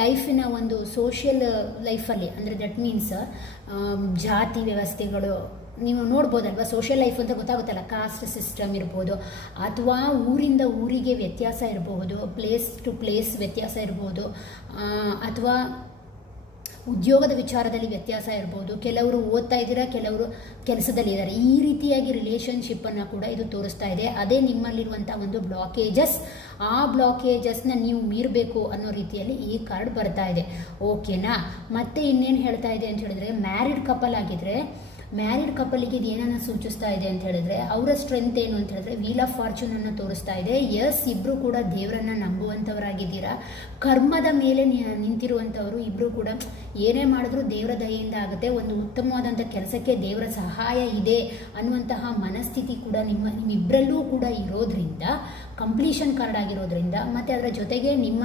ಲೈಫಿನ ಒಂದು ಸೋಷಿಯಲ್ ಲೈಫಲ್ಲಿ, ಅಂದರೆ ದಟ್ ಮೀನ್ಸ್ ಜಾತಿ ವ್ಯವಸ್ಥೆಗಳು ನೀವು ನೋಡ್ಬೋದಲ್ವ. ಸೋಷಿಯಲ್ ಲೈಫ್ ಅಂತ ಗೊತ್ತಾಗುತ್ತಲ್ಲ, ಕಾಸ್ಟ್ ಸಿಸ್ಟಮ್ ಇರ್ಬೋದು, ಅಥವಾ ಊರಿಂದ ಊರಿಗೆ ವ್ಯತ್ಯಾಸ ಇರಬಹುದು, ಪ್ಲೇಸ್ ಟು ಪ್ಲೇಸ್ ವ್ಯತ್ಯಾಸ ಇರ್ಬೋದು, ಅಥವಾ ಉದ್ಯೋಗದ ವಿಚಾರದಲ್ಲಿ ವ್ಯತ್ಯಾಸ ಇರ್ಬೋದು. ಕೆಲವರು ಓದ್ತಾ ಇದ್ದೀರಾ, ಕೆಲವರು ಕೆಲಸದಲ್ಲಿ ಇದ್ದಾರೆ. ಈ ರೀತಿಯಾಗಿ ರಿಲೇಷನ್ಶಿಪ್ಪನ್ನು ಕೂಡ ಇದು ತೋರಿಸ್ತಾ ಇದೆ. ಅದೇ ನಿಮ್ಮಲ್ಲಿರುವಂಥ ಒಂದು ಬ್ಲಾಕೇಜಸ್. ಆ ಬ್ಲಾಕೇಜಸ್ನ ನೀವು ಮೀರಬೇಕು ಅನ್ನೋ ರೀತಿಯಲ್ಲಿ ಈ ಕಾರ್ಡ್ ಬರ್ತಾ ಇದೆ. ಓಕೆನಾ. ಮತ್ತೆ ಇನ್ನೇನು ಹೇಳ್ತಾ ಇದೆ ಅಂತ ಹೇಳಿದ್ರೆ, ಮ್ಯಾರಿಡ್ ಕಪಲ್ ಆಗಿದ್ರೆ, ಮ್ಯಾರಿಡ್ ಕಪಲಿಗೆ ಇದು ಏನನ್ನು ಸೂಚಿಸ್ತಾ ಇದೆ ಅಂತ ಹೇಳಿದ್ರೆ, ಅವರ ಸ್ಟ್ರೆಂತ್ ಏನು ಅಂತ ಹೇಳಿದ್ರೆ ವೀಲ್ ಆಫ್ ಫಾರ್ಚೂನನ್ನು ತೋರಿಸ್ತಾ ಇದೆ. ಎಸ್, ಇಬ್ಬರು ಕೂಡ ದೇವರನ್ನು ನಂಬುವಂಥವರಾಗಿದ್ದೀರಾ, ಕರ್ಮದ ಮೇಲೆ ನಿಂತಿರುವಂಥವರು ಇಬ್ಬರು ಕೂಡ. ಏನೇ ಮಾಡಿದ್ರೂ ದೇವರ ದಯೆಯಿಂದ ಆಗುತ್ತೆ, ಒಂದು ಉತ್ತಮವಾದಂಥ ಕೆಲಸಕ್ಕೆ ದೇವರ ಸಹಾಯ ಇದೆ ಅನ್ನುವಂತಹ ಮನಸ್ಥಿತಿ ಕೂಡ ನಿಮ್ಮಿಬ್ಬರಲ್ಲೂ ಕೂಡ ಇರೋದ್ರಿಂದ, ಕಂಪ್ಲೀಷನ್ ಕಾರ್ಡ್ ಆಗಿರೋದ್ರಿಂದ, ಮತ್ತು ಅದರ ಜೊತೆಗೆ ನಿಮ್ಮ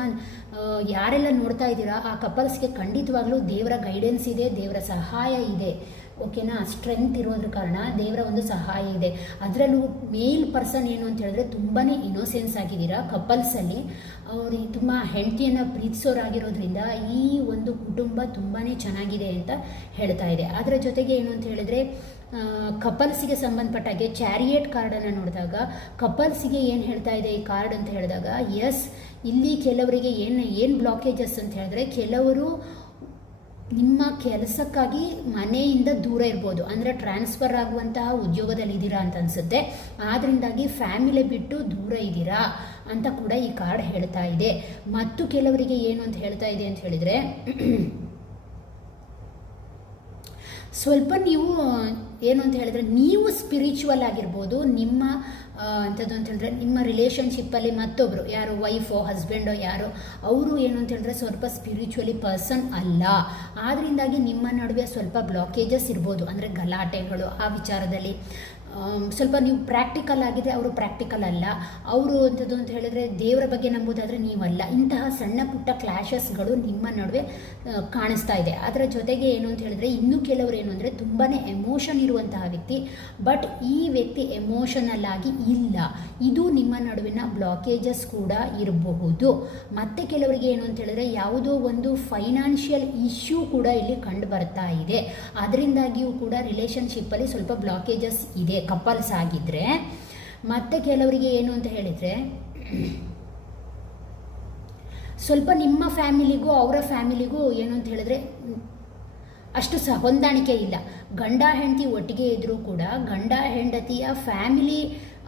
ಯಾರೆಲ್ಲ ನೋಡ್ತಾ ಇದ್ದೀರಾ ಆ ಕಪಲ್ಸ್ಗೆ ಖಂಡಿತವಾಗ್ಲೂ ದೇವರ ಗೈಡೆನ್ಸ್ ಇದೆ, ದೇವರ ಸಹಾಯ ಇದೆ. ಓಕೆನಾ. ಸ್ಟ್ರೆಂತ್ ಇರೋದ್ರ ಕಾರಣ ದೇವರ ಒಂದು ಸಹಾಯ ಇದೆ. ಅದರಲ್ಲೂ ಮೇಲ್ ಪರ್ಸನ್ ಏನು ಅಂತ ಹೇಳಿದ್ರೆ ತುಂಬಾ ಇನ್ನೋಸೆನ್ಸ್ ಆಗಿದ್ದೀರಾ. ಕಪಲ್ಸಲ್ಲಿ ಅವರು ತುಂಬ ಹೆಂಡತಿಯನ್ನು ಪ್ರೀತಿಸೋರಾಗಿರೋದ್ರಿಂದ ಈ ಒಂದು ಕುಟುಂಬ ತುಂಬಾ ಚೆನ್ನಾಗಿದೆ ಅಂತ ಹೇಳ್ತಾ ಇದೆ. ಅದರ ಜೊತೆಗೆ ಏನು ಅಂತ ಹೇಳಿದ್ರೆ, ಕಪಲ್ಸಿಗೆ ಸಂಬಂಧಪಟ್ಟಾಗೆ ಚಾರಿಯೇಟ್ ಕಾರ್ಡನ್ನು ನೋಡಿದಾಗ ಕಪಲ್ಸಿಗೆ ಏನು ಹೇಳ್ತಾ ಇದೆ ಈ ಕಾರ್ಡ್ ಅಂತ ಹೇಳಿದಾಗ, ಎಸ್, ಇಲ್ಲಿ ಕೆಲವರಿಗೆ ಏನು ಬ್ಲಾಕೇಜಸ್ ಅಂತ ಹೇಳಿದ್ರೆ, ಕೆಲವರು ನಿಮ್ಮ ಕೆಲಸಕ್ಕಾಗಿ ಮನೆಯಿಂದ ದೂರ ಇರ್ಬೋದು, ಅಂದರೆ ಟ್ರಾನ್ಸ್ಫರ್ ಆಗುವಂತಹ ಉದ್ಯೋಗದಲ್ಲಿ ಇದ್ದೀರಾ ಅಂತ ಅನಿಸುತ್ತೆ. ಆದ್ದರಿಂದಾಗಿ ಫ್ಯಾಮಿಲಿ ಬಿಟ್ಟು ದೂರ ಇದ್ದೀರಾ ಅಂತ ಕೂಡ ಈ ಕಾರ್ಡ್ ಹೇಳ್ತಾ ಇದೆ. ಮತ್ತು ಕೆಲವರಿಗೆ ಏನು ಅಂತ ಹೇಳ್ತಾ ಇದೆ ಅಂತ ಹೇಳಿದರೆ, ಸ್ವಲ್ಪ ನೀವು ಏನು ಅಂತ ಹೇಳಿದ್ರೆ ನೀವು ಸ್ಪಿರಿಚುವಲ್ ಆಗಿರ್ಬೋದು, ನಿಮ್ಮ ಅಂಥದ್ದು ಅಂತ ಹೇಳಿದ್ರೆ ನಿಮ್ಮ ರಿಲೇಷನ್ಶಿಪ್ಪಲ್ಲಿ ಮತ್ತೊಬ್ಬರು ಯಾರು ವೈಫೋ ಹಸ್ಬೆಂಡೋ ಯಾರೋ ಅವರು ಏನು ಅಂತ ಹೇಳಿದ್ರೆ ಸ್ವಲ್ಪ ಸ್ಪಿರಿಚುವಲಿ ಪರ್ಸನ್ ಅಲ್ಲ. ಆದ್ದರಿಂದಾಗಿ ನಿಮ್ಮ ನಡುವೆ ಸ್ವಲ್ಪ ಬ್ಲಾಕೇಜಸ್ ಇರ್ಬೋದು, ಅಂದರೆ ಗಲಾಟೆಗಳು ಆ ವಿಚಾರದಲ್ಲಿ. ಸ್ವಲ್ಪ ನೀವು ಪ್ರಾಕ್ಟಿಕಲ್ ಆಗಿದ್ರೆ ಅವರು ಪ್ರಾಕ್ಟಿಕಲ್ ಅಲ್ಲ, ಅವರು ಅಂಥದ್ದು ಅಂತ ಹೇಳಿದ್ರೆ ದೇವರ ಬಗ್ಗೆ ನಂಬುದಾದರೆ ನೀವಲ್ಲ. ಇಂತಹ ಸಣ್ಣ ಪುಟ್ಟ ಕ್ಲಾಶಸ್ಗಳು ನಿಮ್ಮ ನಡುವೆ ಕಾಣಿಸ್ತಾ ಇದೆ. ಅದರ ಜೊತೆಗೆ ಏನು ಅಂತ ಹೇಳಿದ್ರೆ ಇನ್ನೂ ಕೆಲವರು ಏನು ಅಂದರೆ ತುಂಬಾ ಎಮೋಷನ್ ಇರುವಂತಹ ವ್ಯಕ್ತಿ, ಬಟ್ ಈ ವ್ಯಕ್ತಿ ಎಮೋಷನಲ್ ಆಗಿ ಇಲ್ಲ. ಇದು ನಿಮ್ಮ ನಡುವಿನ ಬ್ಲಾಕೇಜಸ್ ಕೂಡ ಇರಬಹುದು. ಮತ್ತು ಕೆಲವರಿಗೆ ಏನು ಅಂತ ಹೇಳಿದ್ರೆ ಯಾವುದೋ ಒಂದು ಫೈನಾನ್ಷಿಯಲ್ ಇಶ್ಯೂ ಕೂಡ ಇಲ್ಲಿ ಕಂಡು ಬರ್ತಾ ಇದೆ. ಅದರಿಂದಾಗಿಯೂ ಕೂಡ ರಿಲೇಷನ್ಶಿಪ್ಪಲ್ಲಿ ಸ್ವಲ್ಪ ಬ್ಲಾಕೇಜಸ್ ಇದೆ ಕಪಲ್ಸ್ ಆಗಿದ್ರೆ. ಮತ್ತು ಕೆಲವರಿಗೆ ಏನು ಅಂತ ಹೇಳಿದರೆ ಸ್ವಲ್ಪ ನಿಮ್ಮ ಫ್ಯಾಮಿಲಿಗೂ ಅವರ ಫ್ಯಾಮಿಲಿಗೂ ಏನು ಅಂತ ಹೇಳಿದ್ರೆ ಅಷ್ಟು ಹೊಂದಾಣಿಕೆ ಇಲ್ಲ. ಗಂಡ ಹೆಂಡತಿ ಒಟ್ಟಿಗೆ ಇದ್ದರೂ ಕೂಡ ಗಂಡ ಹೆಂಡತಿಯ ಫ್ಯಾಮಿಲಿ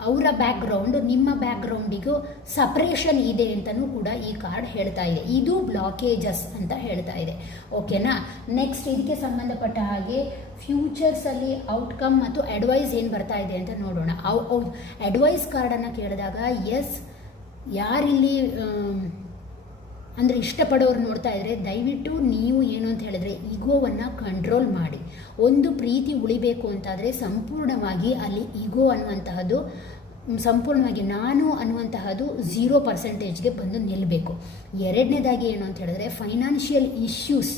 ಅವರ ಬ್ಯಾಕ್ಗ್ರೌಂಡ್ ನಿಮ್ಮ ಬ್ಯಾಕ್ಗ್ರೌಂಡಿಗೂ ಸಪ್ರೇಷನ್ ಇದೆ ಅಂತಲೂ ಕೂಡ ಈ ಕಾರ್ಡ್ ಹೇಳ್ತಾ ಇದೆ. ಇದು ಬ್ಲಾಕೇಜಸ್ ಅಂತ ಹೇಳ್ತಾ ಇದೆ. ಓಕೆನಾ. ನೆಕ್ಸ್ಟ್ ಇದಕ್ಕೆ ಸಂಬಂಧಪಟ್ಟ ಹಾಗೆ ಫ್ಯೂಚರ್ಸಲ್ಲಿ ಔಟ್ಕಮ್ ಮತ್ತು ಅಡ್ವೈಸ್ ಏನು ಬರ್ತಾ ಇದೆ ಅಂತ ನೋಡೋಣ. ಅಡ್ವೈಸ್ ಕಾರ್ಡನ್ನು ಕೇಳಿದಾಗ ಎಸ್, ಯಾರಿಲ್ಲಿ ಅಂದರೆ ಇಷ್ಟಪಡೋರು ನೋಡ್ತಾ ಇದ್ದರೆ ದಯವಿಟ್ಟು ನೀವು ಏನು ಅಂತ ಹೇಳಿದ್ರೆ ಈಗೋವನ್ನು ಕಂಟ್ರೋಲ್ ಮಾಡಿ. ಒಂದು ಪ್ರೀತಿ ಉಳಿಬೇಕು ಅಂತಾದರೆ ಸಂಪೂರ್ಣವಾಗಿ ಅಲ್ಲಿ ಈಗೋ ಅನ್ನುವಂತಹದ್ದು ಸಂಪೂರ್ಣವಾಗಿ ನಾನು ಅನ್ನುವಂತಹದ್ದು 0% ಬಂದು ನಿಲ್ಲಬೇಕು. ಎರಡನೇದಾಗಿ ಏನು ಅಂತ ಹೇಳಿದ್ರೆ ಫೈನಾನ್ಷಿಯಲ್ ಇಶ್ಯೂಸ್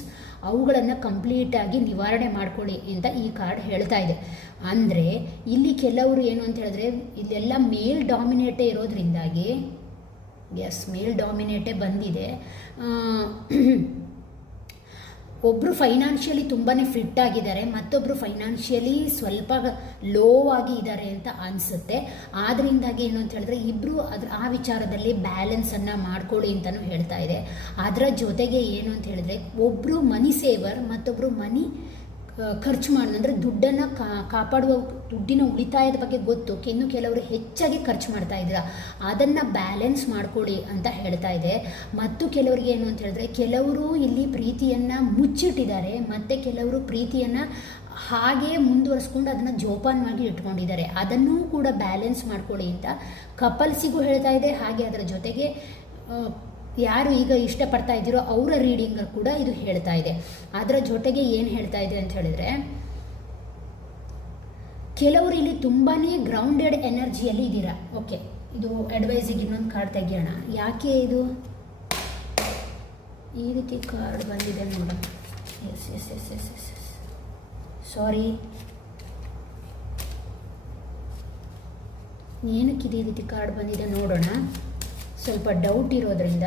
ಅವುಗಳನ್ನು ಕಂಪ್ಲೀಟಾಗಿ ನಿವಾರಣೆ ಮಾಡ್ಕೊಳ್ಳಿ ಅಂತ ಈ ಕಾರ್ಡ್ ಹೇಳ್ತಾ ಇದೆ. ಅಂದರೆ ಇಲ್ಲಿ ಕೆಲವರು ಏನು ಅಂತ ಹೇಳಿದ್ರೆ ಇಲ್ಲೆಲ್ಲ ಮೇಲ್ ಡಾಮಿನೇಟೇ ಇರೋದ್ರಿಂದಾಗಿ ಎಸ್ ಮೇಲ್ ಡಾಮಿನೇಟೇ ಬಂದಿದೆ. ಒಬ್ಬರು ಫೈನಾನ್ಷಿಯಲಿ ತುಂಬಾ ಫಿಟ್ ಆಗಿದ್ದಾರೆ, ಮತ್ತೊಬ್ಬರು ಫೈನಾನ್ಷಿಯಲಿ ಸ್ವಲ್ಪ ಲೋ ಆಗಿ ಇದ್ದಾರೆ ಅಂತ ಅನಿಸುತ್ತೆ. ಆದ್ದರಿಂದಾಗಿ ಏನು ಅಂತ ಹೇಳಿದ್ರೆ ಇಬ್ಬರು ಆ ವಿಚಾರದಲ್ಲಿ ಬ್ಯಾಲೆನ್ಸನ್ನು ಮಾಡ್ಕೊಳ್ಳಿ ಅಂತಲೂ ಹೇಳ್ತಾ ಇದೆ. ಅದರ ಜೊತೆಗೆ ಏನು ಅಂತ ಹೇಳಿದ್ರೆ ಒಬ್ಬರು ಮನಿ ಸೇವರ್, ಮತ್ತೊಬ್ಬರು ಮನಿ ಖರ್ಚು ಮಾಡೋದು, ಅಂದರೆ ದುಡ್ಡನ್ನು ಕಾಪಾಡುವ ದುಡ್ಡಿನ ಉಳಿತಾಯದ ಬಗ್ಗೆ ಗೊತ್ತು, ಇನ್ನು ಕೆಲವರು ಹೆಚ್ಚಾಗಿ ಖರ್ಚು ಮಾಡ್ತಾ ಇದ್ದೀರಾ, ಅದನ್ನು ಬ್ಯಾಲೆನ್ಸ್ ಮಾಡ್ಕೊಳ್ಳಿ ಅಂತ ಹೇಳ್ತಾ ಇದೆ. ಮತ್ತು ಕೆಲವರಿಗೆ ಏನು ಅಂತ ಹೇಳಿದ್ರೆ ಕೆಲವರು ಇಲ್ಲಿ ಪ್ರೀತಿಯನ್ನು ಮುಚ್ಚಿಟ್ಟಿದ್ದಾರೆ, ಮತ್ತು ಕೆಲವರು ಪ್ರೀತಿಯನ್ನು ಹಾಗೇ ಮುಂದುವರಿಸ್ಕೊಂಡು ಅದನ್ನು ಜೋಪಾನವಾಗಿ ಇಟ್ಕೊಂಡಿದ್ದಾರೆ. ಅದನ್ನೂ ಕೂಡ ಬ್ಯಾಲೆನ್ಸ್ ಮಾಡ್ಕೊಳ್ಳಿ ಅಂತ ಕಪಲ್ಸಿಗೂ ಹೇಳ್ತಾ ಇದೆ. ಹಾಗೆ ಅದರ ಜೊತೆಗೆ ಯಾರು ಈಗ ಇಷ್ಟಪಡ್ತಾ ಇದ್ದೀರೋ ಅವರ ರೀಡಿಂಗ್ ಕೂಡ ಇದು ಹೇಳ್ತಾ ಇದೆ. ಅದರ ಜೊತೆಗೆ ಏನು ಹೇಳ್ತಾ ಇದೆ ಅಂತ ಹೇಳಿದ್ರೆ ಕೆಲವರು ಇಲ್ಲಿ ತುಂಬಾ ಗ್ರೌಂಡೆಡ್ ಎನರ್ಜಿಯಲ್ಲಿ ಇದ್ದೀರಾ. ಓಕೆ, ಇದು ಅಡ್ವೈಸಿಗೆ ಇನ್ನೊಂದು ಕಾರ್ಡ್ ತೆಗಿಯೋಣ. ಯಾಕೆ ಇದು ಈ ರೀತಿ ಕಾರ್ಡ್ ಬಂದಿದೆ ನೋಡೋಣ. Yes yes yes yes yes yes sorry, ಏನಕ್ಕೆ ಈ ರೀತಿ ಕಾರ್ಡ್ ಬಂದಿದೆ ನೋಡೋಣ. ಸ್ವಲ್ಪ ಡೌಟ್ ಇರೋದ್ರಿಂದ.